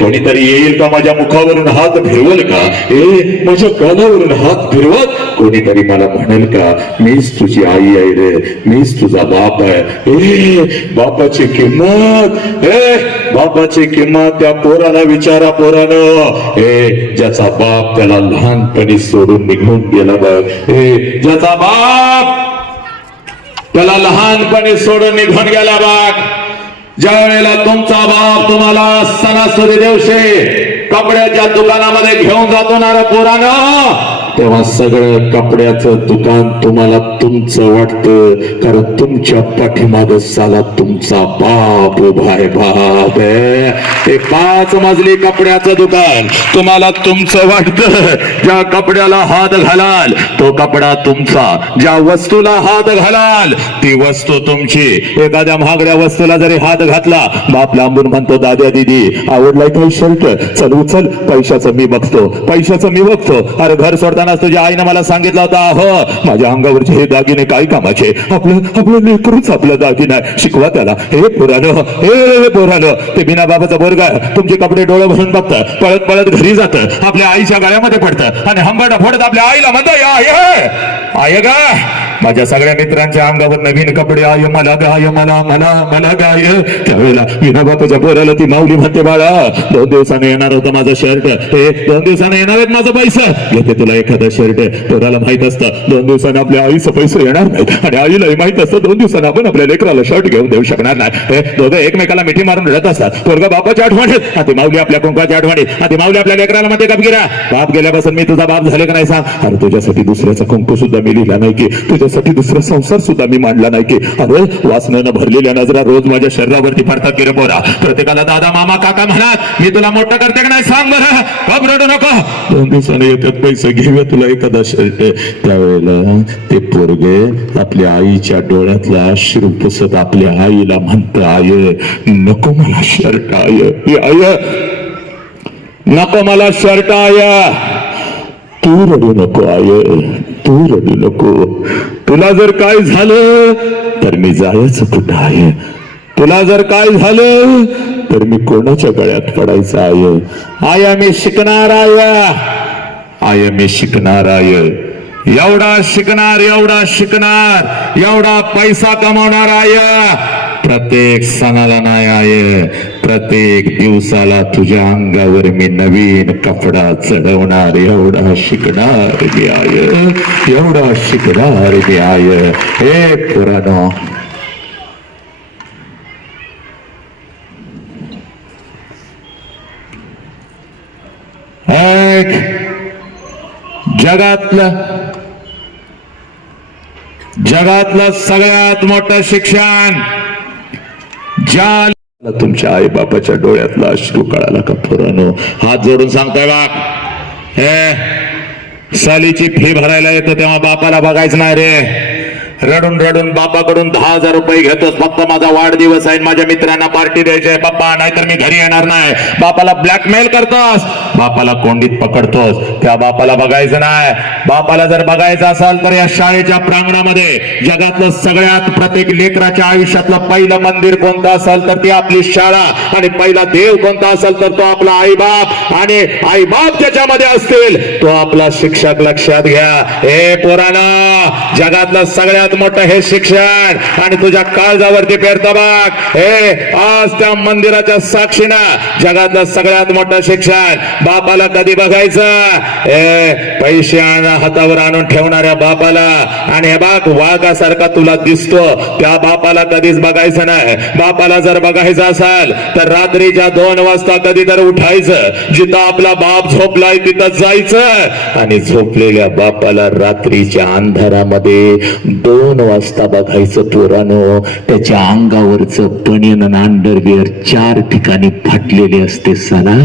कोणीतरी येईल का माझ्या मुखावरून हात फिरवल का. माझ्या कानावरून हात फिरवत कोणीतरी मला म्हणेल का मीच तुझी आई आहे रे मीच तुझा बाप आहे. बापाची किंमत बापाची किंमत त्या पोराला विचारा पोरानं. ज्याचा बाप त्याला लहानपणी सोडून निघून गेला बघ. ज्याचा बाप त्याला लहानपणी सोडून निघून गेला बघ. ज्या वेळेला तुमचा बाप तुम्हाला सणासुदी दिवशी कपड्याच्या दुकानामध्ये घेऊन जातो ना रे पोरानं तेव्हा सगळं कपड्याचं दुकान तुम्हाला तुमचं वाटतं कारण तुमच्या पाठीमाग साला तुमचा बाप उभा आहे. बाप ते 5 मजली कपड्याचं दुकान तुम्हाला तुमचं वाटतं. ज्या कपड्याला हात घालाल तो कपडा तुमचा. ज्या वस्तूला हात घालाल ती वस्तू तुमची. एखाद्या महागड्या वस्तूला जरी हात घातला बाप लांबून म्हणतो दादा दीदी आवडलाय काही शर्ट चल उचल पैशाचं मी बघतो पैशाचं मी बघतो. अरे घर सोडता तुझ्या आईने मला सांगितलं होता हो माझ्या अंगावरचे हे दागिने काय कामाचे. आपलं लेकरूच आपलं दागिना शिकवा त्याला. हे पोरानो ते बिना बाबाचा बोरगा तुमचे कपडे डोळे भरून बघतं पळत पळत घरी जातं आपल्या आईच्या गळ्यामध्ये पडतं आणि हंबरडा फोडत आपल्या आईला म्हणतं आय गा. माझ्या सगळ्या मित्रांच्या अंगावर नवीन कपडे आय मला गाय मला मला मला गाय. त्यावेळेला बिना बापाच्या पोराला ती माऊली म्हणते बाळा 2 दिवसाने येणार होतं माझं शर्ट. 2 दिवसाने येणार आहेत माझं पैसे घेते तुला एखादा शर्ट. पोराला माहित असतं 2 दिवसाने आपल्या आईचं पैसे येणार नाहीत आणि आईलाही माहित असतं 2 दिवसाने आपण आपल्या लेकराला शर्ट घेऊन देऊ शकणार नाही. दोघं एकमेकाला मिठी मारून रडत असतात. पोरगा बापाच्या आठवणीत ती माऊली आपल्या कुंकाच्या आठवणीत ती माऊली आपल्या लेकराला म्हणते कबगिरा बाप गेल्यापासून मी तुझा बाप झाले का नाही सांग. अरे तुझ्यासाठी दुसऱ्याचा कुंकू सुद्धा मी लिहिला नाही की तुझ्यासाठी दुसरा संसार सुद्धा मी मांडला नाही की. अरे वासनेनं भरलेल्या नजरा रोज माझ्या शरीरावरती पडतात की रे पोरा. प्रत्येकाला दादा मामा काका म्हणत मी तुला मोठं करते का नाही सांग बरं. कब रडू नको 2 दिवसाने येतात पैसे घेऊया तुला एखादा शर्ट. त्यावेळेला ते पोरगे आपल्या आईच्या डोळ्यातला अश्रू पुसत आपल्या आईला म्हणतं आय नको मला शर्ट आय नको मला शर्ट आय. तू रडू नको आय तू रडू नको. तुला जर काय झालं तर मी जायचं कुठं आहे. तुला जर काय झालं तर मी कोणाच्या गळ्यात पडायचं आय मी शिकणार आय मी शिकणार आय. एवढा शिकणार एवढा पैसा कमावणार आय. प्रत्येक सणाला नाही आहे प्रत्येक दिवसाला तुझ्या अंगावर मी नवीन कपडा चढवणार. एवढा शिकणार मी आय एवढा शिकणार मी आय. हे पुराणो जगातलं सगळ्यात मोठं शिक्षण ज्या तुमच्या आई बापाच्या डोळ्यातला अश्रू कळाला का पोरांनो. हात जोडून सांगताय बाप सालीची फी भरायला येतो तेव्हा बापाला बघायचं नाही रे. रडून रडून बापाकडून 10,000 रुपये घेतोस, फक्त माझा वाढदिवस आहे, माझ्या मित्रांना पार्टी द्यायची आहे बाप्पा, नाहीतर मी घरी येणार नाही. बापाला ब्लॅकमेल करतोस, बापाला कोंडीत पकडतोस. त्या बापाला बघायचं नाही. बापाला जर बघायचं असेल तर या शाळेच्या प्रांगणामध्ये जगातलं सगळ्यात प्रत्येक लेकराच्या आयुष्यातलं पहिलं मंदिर कोणतं असेल तर ती आपली शाळा, आणि पहिला देव कोणता असेल तर तो आपला आईबाप, आणि आईबाप ज्याच्यामध्ये असतील तो आपला शिक्षक. लक्षात घ्या हे पोरांनो, जगातलं सगळ्यात मोठं हे शिक्षण, आणि तुझ्या काळजावरती पेरतं बघ हे आज त्या मंदिराच्या साक्षीनं जगातलं सगळ्यात मोठं शिक्षण. बापाला कधी बघायचं पैसे हातावर आणून ठेवणाऱ्या बापाला, आणि हे बघ वाघासारखा तुला दिसतो त्या बापाला कधीच बघायचं नाही. बापाला जर बघायचं असेल तर रात्रीच्या 2 वाजता कधी तर उठायचं, जिथं आपला बाप झोपलाय तिथं जायचं, आणि झोपलेल्या बापाला रात्रीच्या अंधारामध्ये 2 वाजता बघायचं. पोरानो, त्याच्या अंगावरचं बनियन आणि अंडरवेअर 4 ठिकाणी फाटलेले असते साला,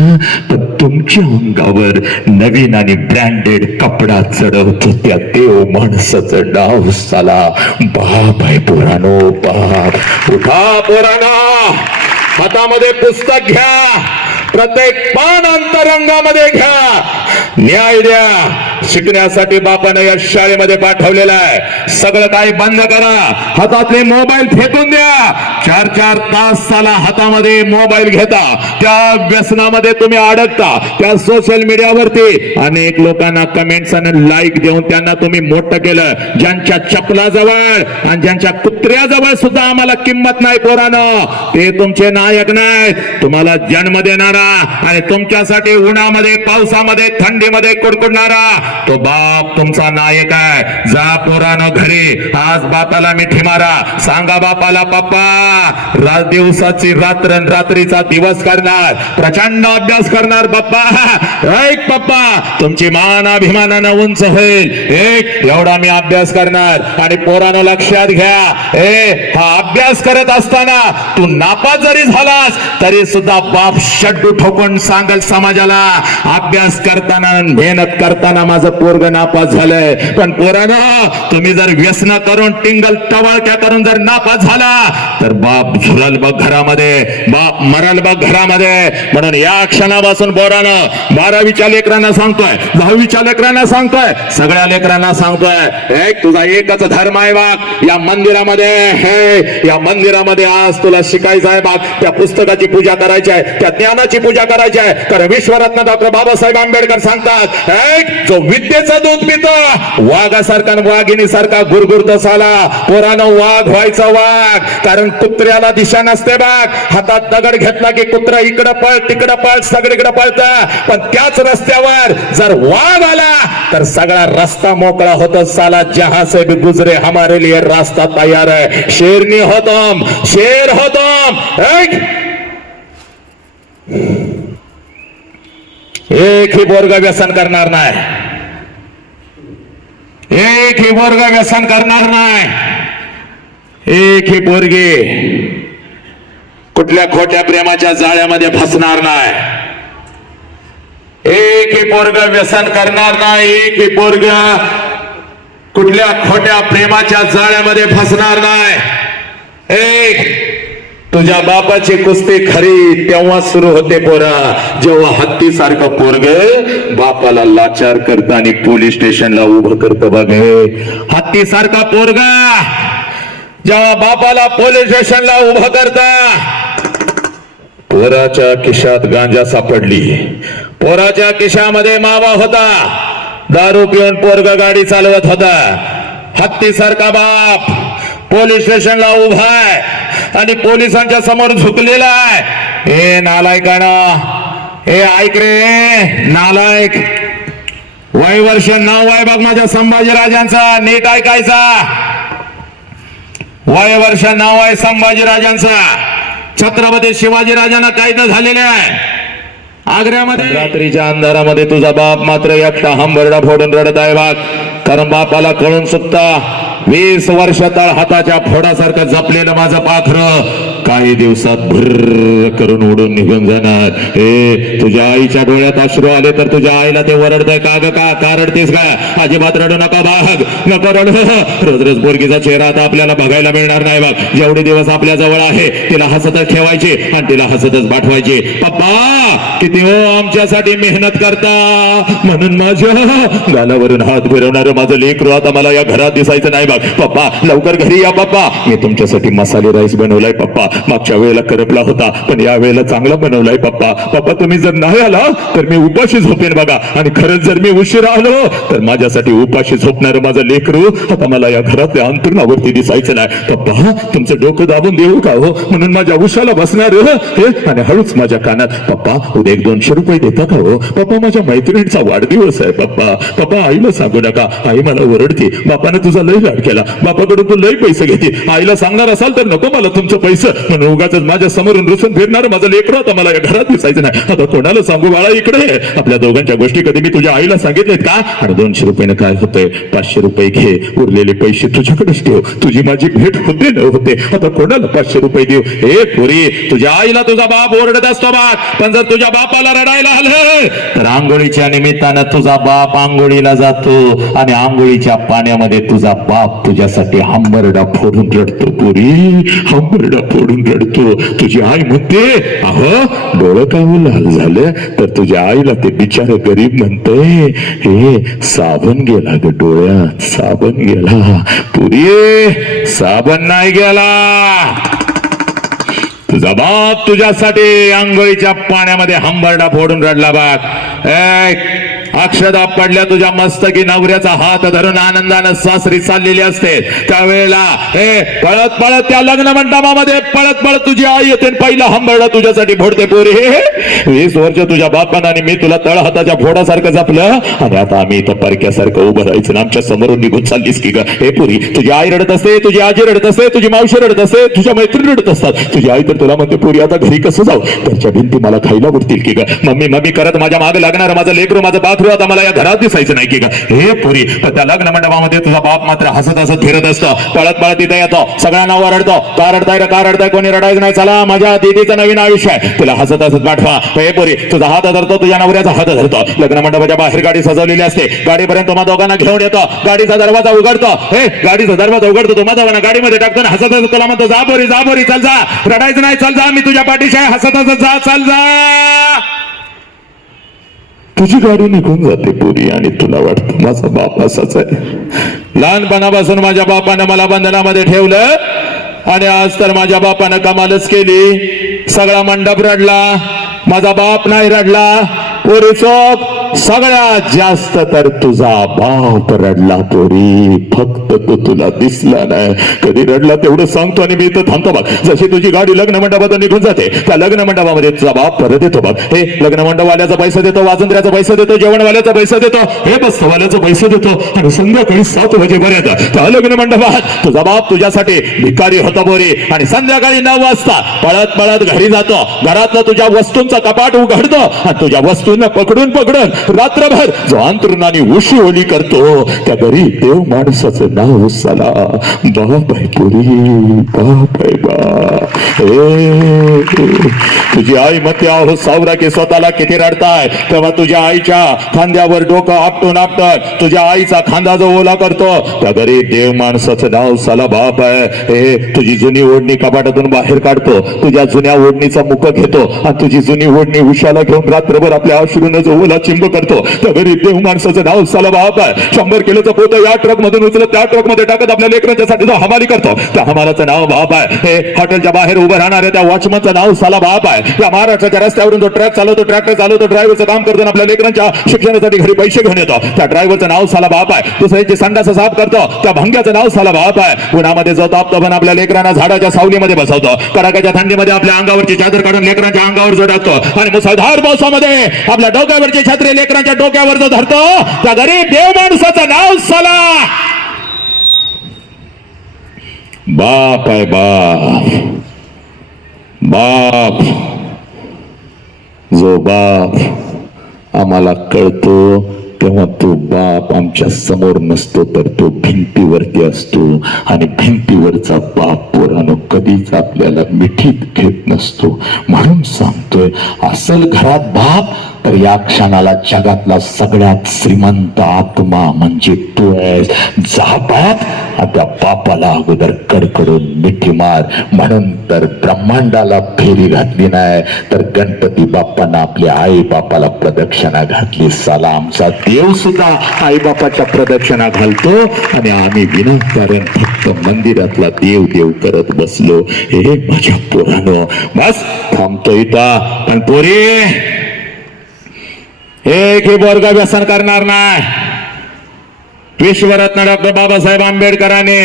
पण तुमच्या अंगावर नवीन आणि ब्रँडेड कपडा चढवतो त्या देव माणसाचं नाव साला बाप आहे. पोरानो बाप. उठा पोरानो, हातामध्ये पुस्तक घ्या, प्रत्येक पान अंतरंगामध्ये घ्या, न्याय द्या. शिकण्यासाठी बापाने या शाळेमध्ये पाठवलेलं आहे. सगळं काही बंद करा, हातातले मोबाईल फेकून द्या. 4-4 तास साला हातामध्ये मोबाईल घेता, त्या व्यसनामध्ये तुम्ही अडकता. त्या सोशल मीडियावरती अनेक लोकांना कमेंट्स आणि लाईक देऊन त्यांना तुम्ही मोठं केलं. ज्यांच्या चपलाजवळ आणि ज्यांच्या कुत्र्याजवळ सुद्धा आम्हाला किंमत नाही पोरानं, ते तुमचे नायक नाहीत. तुम्हाला जन्म देणारा आणि तुमच्यासाठी उन्हामध्ये पावसामध्ये थंडीमध्ये कुडकुडणारा तो बाप तुमचा नायक आहे. जा पोरानो घरी, आज बापाला मिठी मारा, सांगा बापाला पप्पा दिवसाची रात्र रात्रीचा दिवस करणार, प्रचंड अभ्यास करणार बाप्पा. ऐक पप्पा, तुमची मान अभिमानानं उंच होईल. एक एवढा मी अभ्यास करणार. आणि पोरानो लक्षात घ्या, हा अभ्यास करत असताना तू नापास जरी झालास तरी सुद्धा बाप शड्डू ठोकून सांगल समाजाला, अभ्यास करताना मेहनत करताना माझं पोरग नापास झालंय. पण पोरानो, तुम्ही जर व्यसन करून टिंगल टवाळक्या करून जर नापास झाला तर बाप झुरल बघ घरामध्ये, बाप मरल बघ घरामध्ये. म्हणून या क्षणापासून पोरानो 12वीच्या लेकरांना सांगतोय, 10वीच्या लेकरांना सांगतोय, सगळ्या लेकरांना सांगतोय, एक तुझा एकच धर्म आहे बाप. या मंदिरामध्ये या मंदिरामध्ये आज तुला शिकायचं आहे बाप. त्या पुस्तकाची पूजा करायची आहे, त्या ज्ञानाची पूजा करायची आहे. कारण विश्वरत्न डॉक्टर बाबासाहेब आंबेडकर सांगतात, एक जो विद्येचं दूध पितो वाघासारखा वाघिणीसारखा गुरगुरतो साला. पोरानो वाघ व्हायचा वाघ, कारण कुत्र्याला दिशा नसते बाग. हातात दगड घेतला की कुत्रा इकडं पळ तिकडं पळ सगळीकडे पळतं. पण त्याच रस्त्यावर जर वाघ आला तर सगळा रस्ता मोकळा होतो साला. जहां से भी गुजरे हमारे लिए रास्ता तैयार है. शेरनी हो तुम, शेर हो तुम. एक ही पोरग व्यसन करणार नाही, एक ही पोरग व्यसन करणार नाही. एक ही पोरगी कुठल्या खोट्या प्रेमाच्या जाळ्यामध्ये फसणार नाही. एक ही पोरग व्यसन करणार नाही. एक ही पोरग कुठल्या खोट्या प्रेमाच्या जाळ्यामध्ये फसणार नाही. एक तुझ्या बापाची कुस्ती खरी तेव्हा सुरू होते पोरा, जेव्हा हत्ती सारखं पोरग बापाला लाचार करत आणि पोलीस स्टेशनला उभं करत. बघ हत्ती सारखा पोरगा जेव्हा बापाला पोलीस स्टेशनला उभं करता. पोराच्या खिशात गांजा सापडली, पोराच्या खिशामध्ये मावा होता, दारू पिऊन पोरग गाडी चालवत होता. हत्ती सारखा बाप पोलीस स्टेशनला उभा आहे आणि पोलिसांच्या समोर झुकलेला आहे. हे नालायकानं, हे ऐक रे नालायक, वयवर्ष नाव आहे बघ माझ्या संभाजीराजांचा, नीट ऐकायचा. वयवर्ष नाव आहे संभाजीराजांचा. छत्रपती शिवाजीराजांना कैद झालेले आहे आग्र्यामध्ये. रात्रीच्या अंधारामध्ये तुझा बाप मात्र एकटा हंबरडा फोडून रडत आहे बाग. कारण बापाला कळून सुटता 20 वर्ष तळ हाताच्या फोडासारखं जपलेलं माझं पाखरं काही दिवसात भर करून उडून निघून जाणार. हे तुझ्या आईच्या डोळ्यात अश्रू आले तर तुझ्या आईला ते वरडतंय का ग? का रडतेस का? अजिबात रडू नका बाग, नको रडू. रोज रोज पोरगीचा चेहरा आता आपल्याला बघायला मिळणार नाही बघ. जेवढे दिवस आपल्या जवळ आहे तिला हसतच ठेवायचे आणि तिला हसतच पाठवायचे. पप्पा किती हो आमच्यासाठी मेहनत करता, म्हणून माझ्या गालावरून हात फिरवणार माझं लेकरू आता मला या घरात दिसायचं नाही बघ. पप्पा लवकर घरी या पप्पा, मी तुमच्यासाठी मसाले राईस बनवलाय पप्पा. मागच्या वेळेला करपला होता पण या वेळेला चांगला बनवलाय पप्पा. पप्पा तुम्ही जर नाही आला तर मी उपाशी झोपेन बघा, आणि खरंच जर मी उशिरा आलो तर माझ्यासाठी उपाशी झोपणार माझं लेकरू आता मला या घरातल्या अंतरुणावरती दिसायचं नाही. पप्पा तुमचं डोकं दाबून देऊ का हो, म्हणून माझ्या उशाला बसणार आणि हळूच माझ्या कानात, पप्पा उद्या 100-200 रुपये देता का हो? पप्पा माझ्या मैत्रिणीचा वाढदिवस आहे पप्पा. पप्पा आईला सांगू नका, आई मला ओरडते. बापाने तुझा लई लाड केला, बापाकडून तू लई पैसे घेते. आईला सांगणार असाल तर नको मला तुमचं पैसे, म्हणून उगाच माझ्या समोरून रुसून फिरणार माझं लेकरं आता मला या घरात दिसायचं नाही. आता कोणाला सांगू बाळा? इकडे आपल्या दोघांच्या गोष्टी कधी मी तुझ्या आईला सांगितलेत का? आणि 200 रुपयानं काय होतंय? 500 रुपये घे, उरलेले पैसे तुझ्याकडेच ठेव. तुझी माझी भेट होते न होते, आता कोणाला 500 रुपये देऊ? हे पुरी तुझ्या आईला तुझा बाप ओरडत असतो बाग, पण जर तुझ्या बापाला रडायला आलं तर आंघोळीच्या निमित्तानं तुझा बाप आंघोळीला जातो आणि आंघोळीच्या पाण्यामध्ये तुझा बाप तुझ्यासाठी हंबरडा फोडून रडतो. पुरी हंबरडा फोडून रडतो. तुझी आई म्हणते अहो डोळं का लाल झालं तर तुझ्या आईला ते बिचार गरीब म्हणतंय हे साबण गेला ग डोळ्यात, साबण गेला. पुरी साबण नाही गेला, तुझा बाप तुझ्यासाठी आंघोळीच्या पाण्यामध्ये हंबरडा फोडून रडला बाग. अक्षदा पडल्या तुझ्या मस्तकी नवऱ्याचा हात धरून आनंदानं सासरी चाललेली असते त्यावेळेला पळत पळत त्या लग्न मंडपामध्ये पळत पळत तुझी आई येते, पहिला हंबरडा तुझ्यासाठी फोडते. पोरी 20 वर्ष तुझ्या बापानं आणि मी तुला तळ हाताच्या फोडासारखं जपलं, आणि आता आम्ही इथं परक्यासारखं उभं राहायचं ना आमच्या समोरून निघून चाललीस की ग? हे पुरी तुझी आई रडत असते, तुझी आजी रडत असते, तुझी मावशी रडत असते, तुझ्या मैत्रिणी रडत असतात. तुझी आई तर तुला म्हणते पुरी आता घरी कसं जाऊ, घरच्या भिंती मला खायला उठतील की ग? मम्मी मम्मी करत माझ्या मागे लागणार माझं लेकरू माझं बाथरूम आता मला या घरात दिसायचं नाही की का? हे पुरी त्या लग्न मंडपामध्ये तुझा बाप मात्र हसत हसत फिरत असतो, पळत पळत तिथे येतो, सगळ्यांना ओरडतो का रडताय रे का रडताय? कोणी रडायचं नाही, चला माझ्या दीदीचं नवीन आयुष्य आहे, तुला हसत हसत पाठवा. हे पुरी तुझा हात धरतो, तुझ्या नवऱ्याचा हात धरतो. लग्न मंडपाच्या बाहेर गाडी सजवलेली असते, गाडीपर्यंत तुम्हा दोघांना घेऊन येतो, गाडीचा दरवाजा उघडतो, गाडीचा दरवाजा उघडतो, तुम्हा दोघांना गाडीमध्ये टाकतो, हसत हसत तुला म्हणतो जा बोरी चल जा, रडायचं नाही, चल जा, मी तुझ्या पाठीशी आहे, हसत हसत जा, चल जा. तुझी गाडी निघून जाते पुरी आणि तुला वाटतं माझा बाप असाच आहे. लहानपणापासून माझ्या बापानं मला बंधनामध्ये ठेवलं आणि आज तर माझ्या बापानं कमालच केली. सगळा मंडप रडला, माझा बाप नाही रडला. पोरी चोप सगळ्यात जास्त तर तुझा बाप रडला पोरी, फक्त तो तुला दिसला नाही. कधी रडला तेवढं सांगतो आणि मी इथं थांबतो बघ. जशी तुझी गाडी लग्न मंडपात निघून जाते त्या लग्न मंडपामध्ये तुझा बाप परत येतो बघ. हे लग्न मंडपवाल्याचा पैसा देतो, वाजंत्र्याचा पैसा देतो, जेवणवाल्याचा पैसा देतो, हे बसवाल्याचा पैसा देतो, आणि संध्याकाळी 7 वाजेपर्यंत त्या लग्न मंडपात तुझा बाप तुझ्यासाठी भिकारी होता पोरी. आणि संध्याकाळी 9 वाजता पळत पळत घरी जातो, घरातलं तुझ्या वस्तूंचा कपाट उघडतो आणि तुझ्या वस्तूंना पकडून रात्रभर जो अंतरुणाने उशी ओली करतो त्या घरी देव माणसाचं नाव साला बाप आहे पुरी, बाप आहे बा. तुझी आई म्हणते अहो सावरा की स्वतःला किती रडताय, तेव्हा तुझ्या आईच्या खांद्यावर डोकं आपटून आपटत तुझ्या आईचा खांदा जो ओला करतो त्या घरी देव माणसाचं नाव साला बाप आहे. तुझी जुनी ओढणी कपाटातून बाहेर काढतो, तुझ्या जुन्या ओढणीचा मुख घेतो आणि तुझी जुनी ओढणी उशाला घेऊन रात्रभर आपल्या अश्रूने जो ओला चिंब करतो त्या घरी देव माणसाचं नाव साला बाप आहे. 100 किलोचं पोतं या ट्रक मधून उचलत त्या ट्रक मध्ये टाकत आपल्या लेकरांच्यासाठी जो हमाली करतो त्या हमालाचं नाव बाप आहे. हे हॉटेलच्या बाहेर उभं राहणाऱ्या त्या वॉचमनचं नाव साला बाप आहे. या महाराष्ट्राच्या रस्त्यावरून जो ट्रक चालवतो, ट्रॅक्टर चालवतो, ड्रायव्हरचं काम करतो, आपल्या लेकरांच्या शिक्षणासाठी घरी पैसे घेऊन येतो त्या ड्रायव्हरचं नाव साला बाप आहे. दुसऱ्याची संडास साफ करतो त्या भंग्याचं नाव साला बाप आहे. उन्हामध्ये जो तापतो पण आपल्या लेकरांना झाडाच्या सावलीमध्ये बसवतो, कडाक्याच्या थंडीमध्ये आपल्या अंगावरची चादर काढून लेकरांच्या अंगावर जो टाकतो आणि मुसळधार पावसामध्ये आपल्या डोक्यावरची छत्री लेकरांच्या डोक्यावर जो धरतो त्या घरी देव माणसाचं नाव साला बाप आहे. बाप जो बाप आम्हाला कळतो तेव्हा तू बाप बाप आमच्या समोर नसतो तर तो भिंतीवरती असतो आणि भिंतीवरचा बाप पोरानो कधीच आपल्याला मिठीत घेत नसतो. म्हणून सांगतोय असल घरात बाप तर या क्षणाला जगातला सगळ्यात श्रीमंत आत्मा म्हणजे तू आहेस. जा बाप त्या बापाला अगोदर कडकडून मिठी मार. म्हणून तर ब्रह्मांडाला फेरी घातली नाही तर गणपती बाप्पांना आपल्या आई बापाला प्रदक्षिणा घातली. साला आमचा देव सुद्धा आई बापाच्या प्रदक्षिणा घालतो आणि आम्ही विनाकारण फक्त मंदिरातला देव देव करत बसलो. हे माझ्या पोरानो बस थांबतो इथं. पण पोरी एक ही बोरगा व्यसन करणार नाही. विश्वरत्न डॉक्टर बाबासाहेब आंबेडकरांनी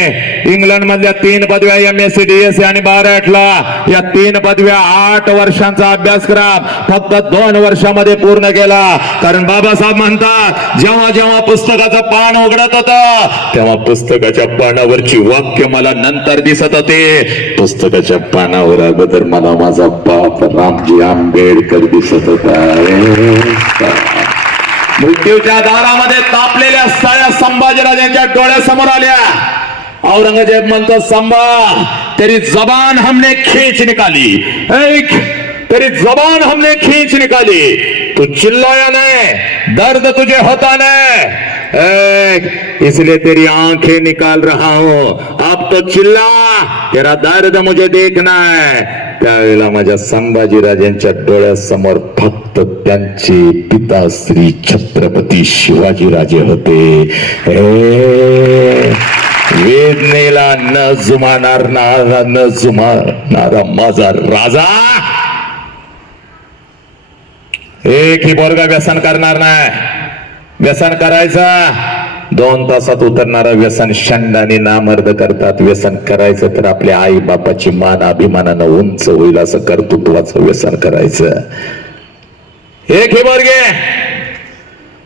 इंग्लंड मधल्या 3 पदव्या MSc DSc आणि बाराटला या 3 पदव्या 8 वर्षांचा अभ्यासक्रम फक्त 2 वर्षामध्ये पूर्ण केला. कारण बाबासाहेब म्हणतात जेव्हा जेव्हा पुस्तकाचं पान उघडत होतं तेव्हा पुस्तकाच्या पानावरची वाक्य मला नंतर दिसत होते. पुस्तकाच्या पानावर अगोदर मला माझा बाप रामजी आंबेडकर दिसत होता. मृत्यूच्या दारामध्ये तापलेल्या सळ्या संभाजीराजांच्या डोळ्यासमोर आल्या. औरंगजेब म्हणतो संभा तेरी जबान हमने खींच निकाली. तेरी जबान हमने खींच निकाली. तू चिल्लाया नहीं, दर्द तुझे होता नहीं, इसलिए तेरी आंखें निकाल रहा हूं. अब तो चिल्ला, तेरा दर्द मुझे देखना है. त्यावेळेला माझ्या संभाजीराजांच्या डोळ्यासमोर फक्त त्यांचे पिता श्री छत्रपती शिवाजीराजे होते. वेदनेला न जुमानारा माझा राजा. एक ही पोरगा व्यसन करणार नाही. व्यसन करायचं 2 तासात उतरणारा व्यसन शंडाने नामर्द करतात. व्यसन करायचं तर आपल्या आई बापाची मान अभिमानानं उंच होईल असं कर्तृत्वाचं व्यसन करायचं. एक ही पोरगे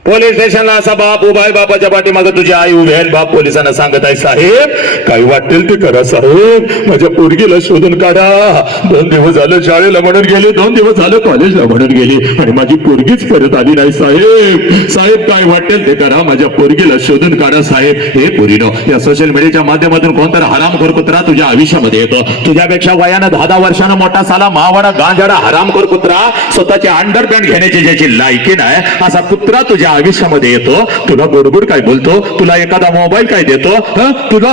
पोलीस स्टेशनला असा बाप उभा आहे. बापाच्या पाठीमागे तुझी आई उभी आहे. बाप पोलिसांना सांगत आहे साहेब काही वाटेल ते करा साहेब, माझ्या पोरगीला शोधून काढा. 2 दिवस झालं शाळेला म्हणून गेली, 2 दिवस झालं कॉलेजला म्हणून गेली आणि माझी पोरगीच परत आली नाही. साहेब साहेब काय वाटेल ते करा, माझ्या पोरगीला शोधून काढा साहेब. हे पोरीनो या सोशल मीडियाच्या माध्यमातून कोणतरी हरामखोर कुत्रा तुझ्या आयुष्यामध्ये येतो. तुझ्यापेक्षा वयानं 10 वर्षानं मोठा साला मावाडा गांजाडा हरामखोर कुत्रा स्वतःची अंडरपॅन्ट घेण्याची ज्याची लायकी नाही असा कुत्रा तुझ्या आयुष्यामध्ये येतो. तुला गोडगोड काय बोलतो, तुला एखादा मोबाईल काय देतो, तुला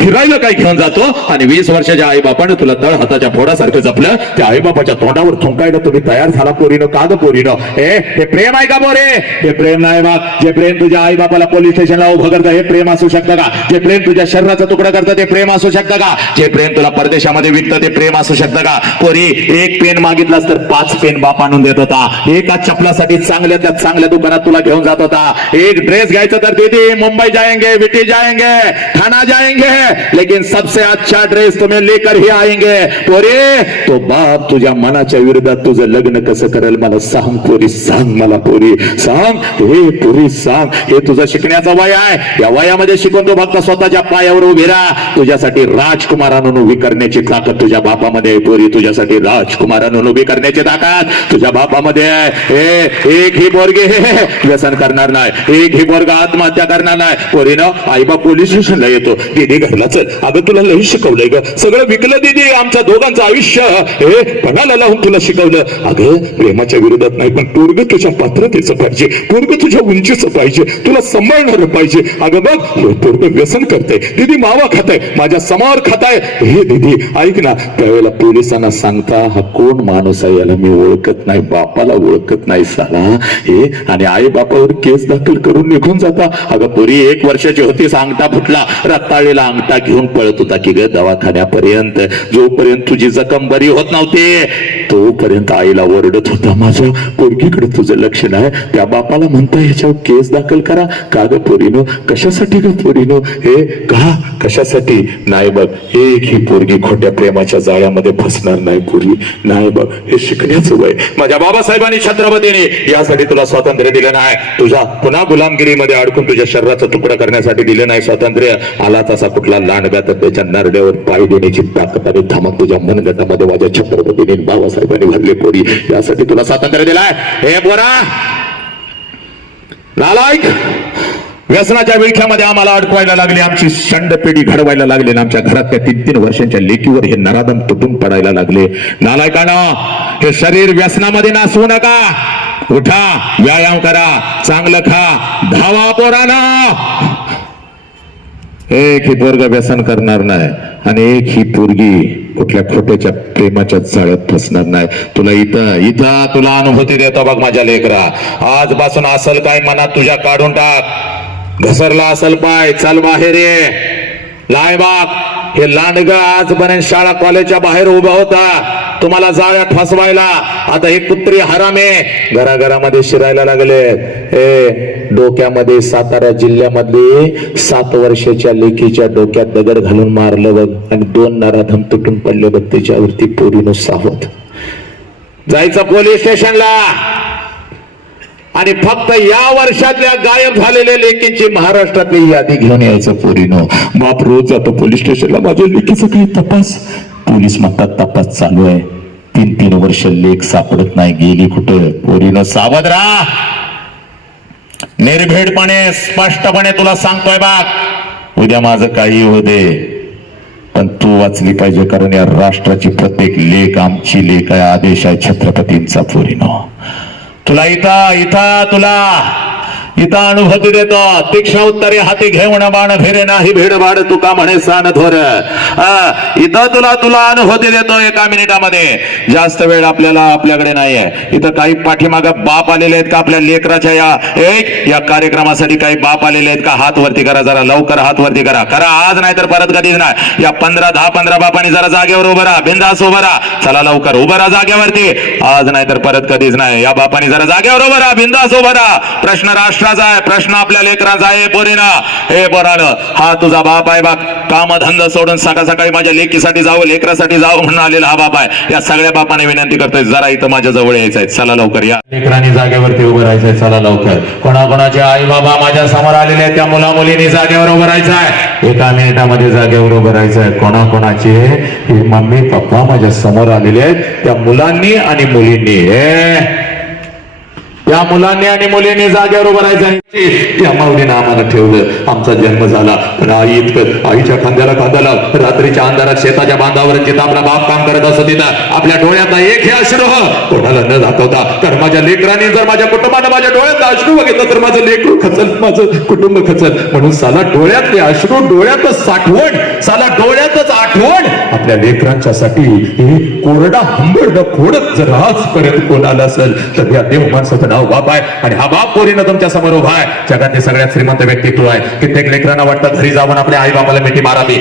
फिरायला काय घेऊन जातो आणि 20 वर्षाच्या आई बापाने तुला तळ हाताच्या फोडासारखं जपलं. त्या आई बापाच्या तोंडावर थुंकायला तुम्ही तयार झाला पोरीनो. का ग पोरीनो? हे प्रेम आहे का पोरे? हे प्रेम नाही मग. जे प्रेम तुझ्या आई बापाला पोलीस स्टेशनला उभं करतं हे प्रेम असू शकतं का? जे प्रेम तुझ्या शरीराचा तुकडा करतं ते प्रेम असू शकतं का? जे प्रेम तुला परदेशामध्ये विकतं ते प्रेम असू शकतं का? पोरी एक पेन मागितलास तर 5 पेन बाप आणून देत होता. एका चपलासाठी चांगल्या दुकानात तुला घेऊन जात होता. एक ड्रेस घ्यायचं तर दीदी मुंबई जाएंगे, विटी जाएंगे, ठाणा जाएंगे, लेकिन सबसे अच्छा ड्रेस तुम्हें लेकर ही आएंगे. पोरी तो बाप तुझ्या मनाच्या विरोधात तुझं लग्न कसं करेल मला सांग पोरी, सांग मला पोरी, सांग. हे पोरी सांग. हे तुझं शिकण्याचं वय आहे. या वयामध्ये शिकून तू फक्त स्वतःच्या पायावर उभी राहा. तुझ्यासाठी राजकुमार आणून उभी करण्याची ताकद तुझ्या बापामध्ये आहे पोरी. तुझ्यासाठी राजकुमार आणून उभी करण्याची ताकद तुझ्या बापामध्ये आहे. एक ही पोरगी व्यसन करणार नाही. एक ही पोरगा आत्महत्या करणार नाही. पोरीनं आई बाप पोलीस स्टेशनला येतो. दीदी घरला चल, अगं तुला लई शिकवलंय ग, सगळं विकलं दीदी, आमच्या दोघांचं आयुष्य हे पणाला लावून तुला शिकवलं. अगं प्रेमाच्या विरोधात नाही पण पोरग तुझ्या पात्रतेचं पाहिजे, पोरग तुझ्या उंचीचं पाहिजे, तुला सांभाळणार पाहिजे. अगं बघ हे पोरग व्यसन करतंय, दीदी मावा खाताय, माझ्या समोर खाताय. हे दीदी ऐक ना. त्यावेळेला पोलिसांना सांगता हा कोण माणूस आहे, याला मी ओळखत नाही, बापाला ओळखत नाही साला हे, आणि आई बापावर केस दाखल करून निघून जाता. अगं पोरी 1 वर्षाची होतीस, अंगठा फुटला, रताळलेला अंगठा घेऊन पळत होता की ग दवाखान्यापर्यंत. जोपर्यंत तुझी जखम बरी होत नव्हती तोपर्यंत आईला ओरडत होता माझ्या पोरगीकडे तुझं लक्ष नाही. त्या बापाला म्हणता ह्याच्यावर केस दाखल करा. का ग पोरीनो? कशासाठी ग पोरीनो? हे का कशासाठी नाही बघ. एक ही पोरगी खोट्या प्रेमाच्या जाळ्यामध्ये फसणार नाही पोरी. नाही बघ हे शिकण्याचं वय. माझ्या बाबासाहेबांनी छत्रपतीने यासाठी तुला स्वातंत्र्य दिलं नाही. तुझ्या पुन्हा गुलामगिरीमध्ये अडकून तुझ्या शरीराचा तुकडा करण्यासाठी दिलं नाही स्वातंत्र्य. आला तसा कुठला लांडगा तर त्याच्या नरड्यावर पाय देण्याची ताकद आणि धमक तुझ्या मनगटामध्ये माझ्या छत्रपतीने बाबासाहेबांनी भरले पोरी. यासाठी तुला स्वातंत्र्य दिलाय. हे पोरा नालायक व्यसनाच्या विळख्यामध्ये आम्हाला अडकवायला लागले, आमची शंड पिढी घडवायला लागले, आणि आमच्या घरातल्या 3-3 वर्षांच्या लेकीवर हे नराधम तुटून पडायला लागले. नालायकांनो, हे शरीर व्यसनामध्ये नासवू नका. उठा, व्यायाम करा, चांगलं खा, धावा पोरांनो. एक ही पोरग व्यसन करणार नाही आणि एक ही पोरगी कुठल्या खोट्याच्या प्रेमाच्या जाळ्यात फसणार नाही. तुला इथं तुला अनुभूती देतो बघ माझ्या लेकरा. आजपासून असल काय मनात तुझ्या काढून टाक. घसरला असल पाय, चल बाहेर ये. लायबाग हे लांडग आजपर्यंत शाळा कॉलेजच्या बाहेर उभा होता तुम्हाला जाळ्यात फसवायला. आता हे कुत्री हरामे घराघरामध्ये शिरायला लागले. हे डोक्यामध्ये सातारा जिल्ह्यामध्ये 7 वर्षाच्या लेकीच्या डोक्यात दगड घालून मारलं बघ, आणि 2 नराधम तुटून पडले बघ. त्याच्यावरती पोरीनो सावध जायचं पोलीस स्टेशनला, आणि फक्त या वर्षातल्या गायब झालेल्या लेकींची महाराष्ट्रातली यादी घेऊन यायचं पोरीनो. बाप रोज जातो पोलीस स्टेशनला, माझ्या लेकीचं काही तपास. पोलीस म्हणतात तपास चालू आहे. 3-3 वर्ष लेक सापडत नाही, गेली कुठं. पोरीनो सावध राहा. निर्भीडपणे स्पष्टपणे तुला सांगतोय बाग, उद्या माझं काही होऊ दे, पण तू वाचली पाहिजे, कारण या राष्ट्राची प्रत्येक लेक आमची लेक आहे. आदेश आहे छत्रपतींचा. पोरीनो तुला इथं अनुभूती देतो. तीक्ष्ण उत्तरे हाती घेऊन बाण फिरे नाही भेडबाड, तुका म्हणे सान थोर. इथं तुला अनुभूती देतो 1 मिनिटामध्ये. जास्त वेळ आपल्याकडे नाहीये. इथं काही पाठीमागं बाप आलेले आहेत का आपल्या लेकराच्या या कार्यक्रमासाठी? काही बाप आलेले आहेत का? हात वरती करा, जरा लवकर हात वरती करा. आज नाही तर परत कधीच नाही. या 15 बापांनी जरा जागेवर उभं राहा, बिंदास उभं राहा. चला लवकर उभं राहा जागेवरती. आज नाही तर परत कधीच नाही. या बापांनी जरा जागेवर उभं राहा, बिंदास उभं राहा. प्रश्न राष्ट्राचा आहे, प्रश्न आपल्या लेकराचा आहे. पोरीनं, हे पोरानं, हा तुझा बाप आहे बघ. कामधंदा सोडून सकाळी माझ्या लेकीसाठी जावं, लेकरासाठी जावं म्हणून आलेला हा बाप आहे. या सगळ्या बापाने विनंती करतोय, जरा इथं माझ्या जवळ यायचंय. चला लवकर या. लेकरांनी जागेवरती उभं राहायचंय. चला लवकर. कोणाकोणाचे आई बाबा माझ्या समोर आलेले आहेत, त्या मुला मुलींनी जागेवर उभं राहायचंय. 1 मिनिटामध्ये जागेवर उभं राहायचंय. कोणाकोणाचे मम्मी पप्पा माझ्या समोर आलेले आहेत, त्या मुलांनी आणि मुलींनी जागेवर उभं राहायचं. त्या माऊलीनं आम्हाला ठेवलं, आमचा जन्म झाला, पण आई इतकं आईच्या खांद्याला खांद्याला रात्रीच्या अंधारात शेताच्या बांधावर जिथं आपला बाप काम करत असतो तिथं आपल्या डोळ्यात एक हे अश्रू कोणाला न दाखवता. कारण माझ्या लेकरांनी जर माझ्या कुटुंबानं माझ्या डोळ्यात अश्रू बघितलं तर माझं लेकरू खचल, माझं कुटुंब खचल. म्हणून साला डोळ्यात ते अश्रू, डोळ्यातच साठवण, साला डोळ्यातच आठवण आपल्या लेकरांच्यासाठी कोरडा हंबरड खोडत जर आजपर्यंत कोणाला असेल तर या देव माणसाचं नाव बाप आहे. आणि हा बाप पोरीनं तुमच्या समोर उभा आहे. जगातले सगळ्यात श्रीमंत व्यक्तित्व आहे. कित्येक लेकरांना वाटतं घरी जाऊन आपल्या आई बापाला मिठी मारावी,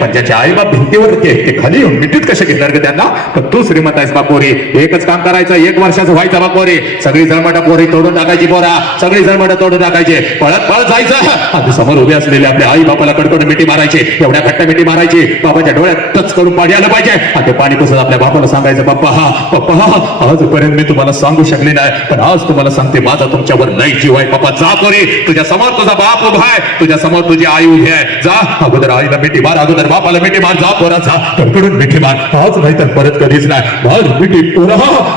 पण ज्याचे आई बाप भिंतीवरती ते खाली येऊन मिठीत कसे घेणार ग त्यांना? पण तू श्रीमंत आहेस बाप पोरी. एकच काम करायचं, 1 वर्षाचं व्हायचं बाप पोरी. सगळी जळमाटा पोरी तोडून टाकायची पोरा, सगळी जळमाटा तोडून टाकायचे. पळत जायचं आणि समोर उभे असलेले आपल्या आई बापाला कडकड मिठी मारायची. एवढ्या घट्ट मिठी मारायची, बाबाच्या डोळ्यात टच करून पाणी आलं पाहिजे. आणि ते पाणी कसं आपल्या बापाला सांगायचं, पप्पा हा आजपर्यंत मी तुम्हाला सांगू शकले नाही, पण आज तुम्हाला सांगते, माझा तुमच्यावर लई जीव आहे. पप्पा जा पोरी, तुझ्या समोर तुझा बाप उभा आहे, तुझ्या समोर तुझी आई उभी आहे. जा अगोदर आईला मिठी मार, अगोदर बापाला मिठी मार. जा पोरा, जा कडकडून मिठी मार. आज नाही तर परत कधीच नाही. मार मिठी पोरा,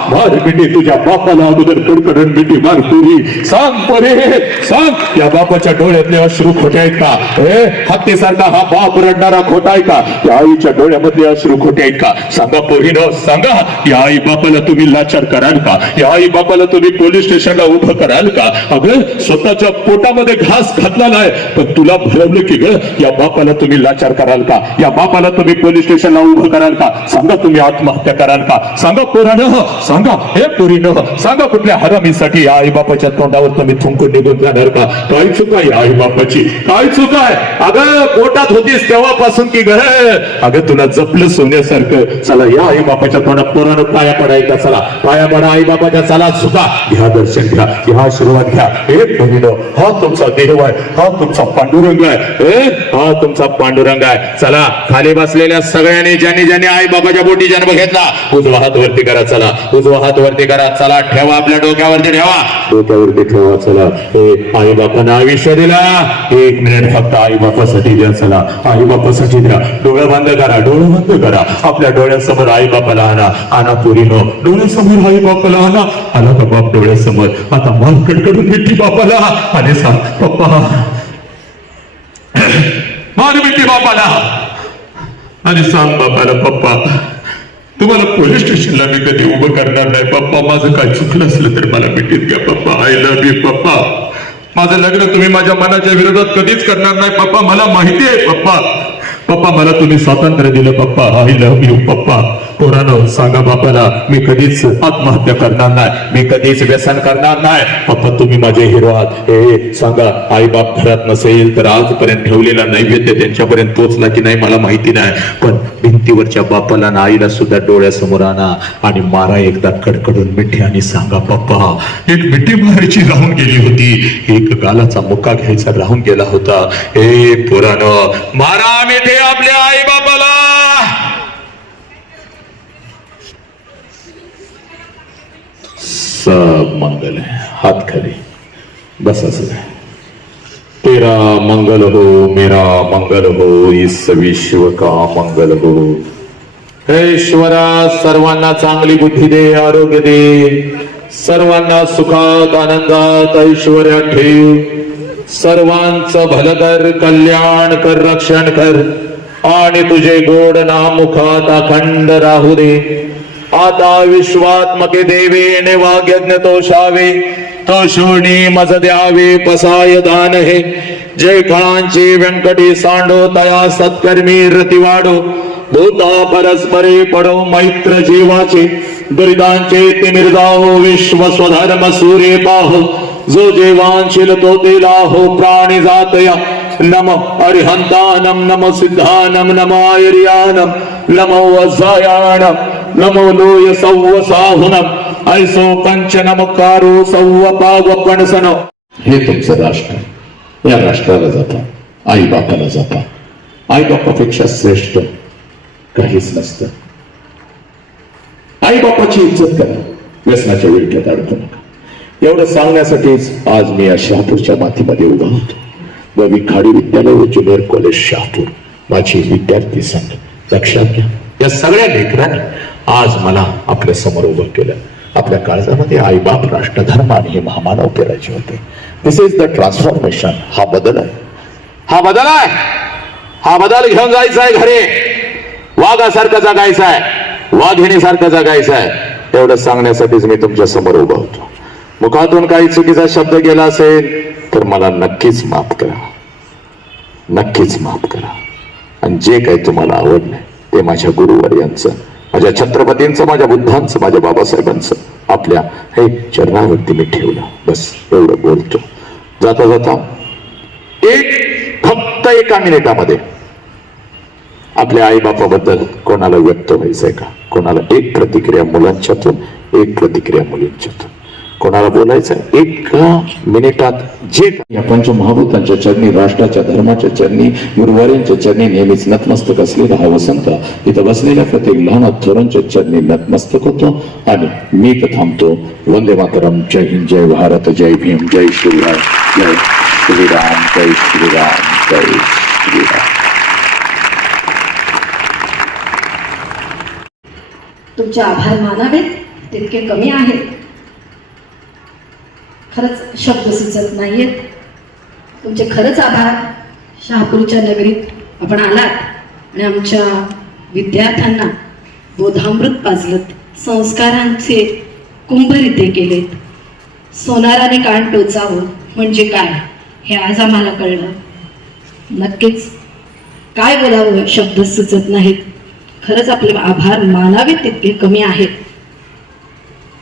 मार मिठी तुझ्या बापाला अगोदर कडकडून मिठी मार. पोरी सांग, पोरे सांग, या बापाच्या डोळ्यातले अश्रू खोटे आहेत का? हत्तीसारखा हा बाप रडणारा खोटा आहे का? या आईच्या डोळ्यामधले अश्रू खोटे आहेत का? सांगा पोरीनो, सांगा. या आई बापाला तुम्ही लाचार कराल का? या आई बापाला तुम्ही पोलीस स्टेशनला उभं कराल का? अगं स्वतःच्या पोटामध्ये घास घातला नाही, पण तुला भरवलं की ग? या बापाला तुम्ही लाचार कराल का? या बापाला तुम्ही पोलीस स्टेशनला उभं कराल का? सांगा, तुम्ही आत्महत्या कराल का? सांगा पोरानं, सांगा. हे पोरीनं सांगा, कुठल्या हरामीसाठी या आई बापाच्या तोंडावर तुम्ही थुंकून निघून जाणार का? काय चुका या आई बापाची? काय चुका आहे? अगं पोटात होतीस तेव्हापासून की ग? अगं तुला जपलं सोन्यासारखं. चला या आई बापाच्या तोंडात पोरानं पाया पडायचा. चला पाया पडा आई बापाच्या. चला चुका घ्या, दर्शन घ्या, घ्या आशीर्वाद घ्या. हे पोरीनं, हा तुमचा देव आहे, हा तुमचा पांडुरंग आहे, हा तुमचा पांडुरंग आहे. चला खाली बसलेल्या सगळ्यांनी, ज्यांनी आई बाबाच्या बोटी जन्म घेतला, उजवा हात वरती करा. चला उजवा हात वरती करा. चला ठेवा, आपल्या डोक्यावरती ठेवा, डोक्यावरती ठेवा. चला आई बापांना आयुष्य दिला, 1 मिनिट फक्त आई बापासाठी द्या. चला आई बापासाठी द्या. डोळे बंद करा, डोळे बंद करा. आपल्या डोळ्यासमोर आई बापाला आणा पोरीनो. डोळ्यासमोर आई बापाला आणा का बाप डोळ्यासमोर? आता मान कडकडून मिठी बापाला आणि सांग, पप्पा मान मिठी बापाला आणि सांग बापाला, पप्पा तुम्हाला पोलीस स्टेशनला मी कधी उभं करणार नाही पप्पा. माझं काय चुकलं असलं तर मला मिठीत घ्या पप्पा. आय लव्ह यू पप्पा. माझं लग्न तुम्ही माझ्या मनाच्या विरोधात कधीच करणार नाही पप्पा. मला माहिती आहे पप्पा. पप्पा मला तुम्ही स्वातंत्र्य दिलं पप्पा. आय लव्ह यू पप्पा. पोरानं सांगा बापाला, मी कधीच आत्महत्या करणार नाही, मी कधीच व्यसन करणार नाही पप्पा. तुम्ही माझे हिरो आहात. हे सांगा, आई बाप घरात नसेल तर आजपर्यंत ठेवलेला नैवेद्य त्यांच्यापर्यंत पोहोचला की नाही मला माहिती नाही, पण भिंतीवरच्या बापाला आणि आईला सुद्धा डोळ्यासमोर आणा आणि मारा एकदा कडकडून मिठी आणि सांगा, पप्पा एक मिठी मारायची राहून गेली होती, एक गालाचा मुक्का घ्यायचा राहून गेला होता. हे पोरानं मारा मिठी आपल्या आई बापाला. सब मंगल है. हाथ खाली बस. असं तेरा मंगल हो, मेरा मंगल हो, इस विश्व का मंगल हो. हे ईश्वरा सर्वांना चांगली बुद्धी दे, आरोग्य दे, सर्वांना सुखात आनंदात ऐश्वर्यात ठेव, सर्वांचं भलं कर, कल्याण कर, रक्षण कर आणि तुझे गोड नाम मुखात अखंड राहू दे. आता विश्वात्मके देवे निवाग्यज्ञ तोषावे, तो शोणी मज द्यावे पसाय दान हे. जय खळांची व्यंकटी सांडो, तया सत्कर्मी रती वाढो, भूता परस्परे पडो मैत्र जीवाचे, दुरितांचे तिमिर्दाहो, विश्व स्वधर्म सूर्य पाहो, जो जेवांशील तो ते लाहो, प्राणी जातया. नम अरिहंतानम, नम सिद्धानम, नम आयर्यानम, नमो वज्रायाणम, नमो लोय सौव साहुनम, ऐसो पंच नमकारो सौव पाव पणसन. हे तुमचं राष्ट्र. या राष्ट्राला जाता, आई बापाला जाता. आई बापापेक्षा श्रेष्ठ काहीच नसतं. आई बापाची इज्जत करा, व्यसनाच्या विळख्यात अडकू नका. एवढं सांगण्यासाठीच आज मी या शहापूरच्या मातीमध्ये उभा होतो. गवीखाडी विद्यालय व ज्युनियर कॉलेज शहापूर माझी विद्यार्थी संघ. लक्षात घ्या, या सगळ्या लेकरांनी आज मला आपल्या समोर उभं केलं. आपल्या काळजामध्ये आई बाप, राष्ट्रधर्म आणि हे महामानव पेरायचे होते. दिस इज द ट्रान्सफॉर्मेशन. हा बदल आहे, हा बदल आहे. हा बदल घेऊन जायचा आहे घरी. वाघासारखं जगायचं आहे, वाघिणीसारखं जगायचं आहे. एवढं सांगण्यासाठीच मी तुमच्या समोर उभा होतो. मुखातून काही चुकीचा शब्द गेला असेल तर मला नक्कीच माफ करा, नक्कीच माफ करा. आणि जे काही तुम्हाला आवडलं ते माझ्या गुरुवर्यांचं, माझ्या छत्रपतींचं, माझ्या बुद्धांचं, माझ्या बाबासाहेबांचं आपल्या हे चरणावरती मी ठेवलं. बस एवढं बोलतो. जाता जाता फक्त एका मिनिटामध्ये आपल्या आई बापाबद्दल कोणाला व्यक्त व्हायचंय का? कोणाला एक प्रतिक्रिया मुलांच्यातून, एक प्रतिक्रिया मुलींच्यातून कोणाला बोलायचं? एका मिनिटात जे या पंचमहाभूतांच्या चरणी, राष्ट्राच्या धर्माच्या चरणी, गुरुवाऱ्यांच्या चरणी नेहमीच नतमस्तक असलेला हा वसंत इथं बसलेल्या प्रत्येक लहान थोरांच्या चरणी नतमस्तक होतो आणि मी तर थांबतो. वंदे मातरम. जय हिंद, जय भारत, जय भीम, जय शिवराय, जय श्रीराम, जय श्रीराम, जय श्रीराम. तुमचे आभार मानावेत तितके कमी आहेत. खरंच शब्द सुचत नाहीयेत. तुमचे खरंच आभार. शहापूरच्या नगरीत आपण आलात आणि आमच्या विद्यार्थ्यांना बोधामृत पाजलत, संस्कारांचे कुंभ इथे केलेत. सोनाराने कान टोचावं म्हणजे काय हे आज आम्हाला कळलं. नक्कीच काय बोलावं शब्द सुचत नाहीत. खरंच आपले आभार मानावे तितके कमी आहेत.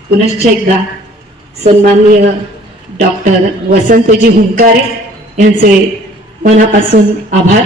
पुनश्च एकदा सन्माननीय डॉक्टर वसंतजी हुंकारे यांचे मनापासून आभार.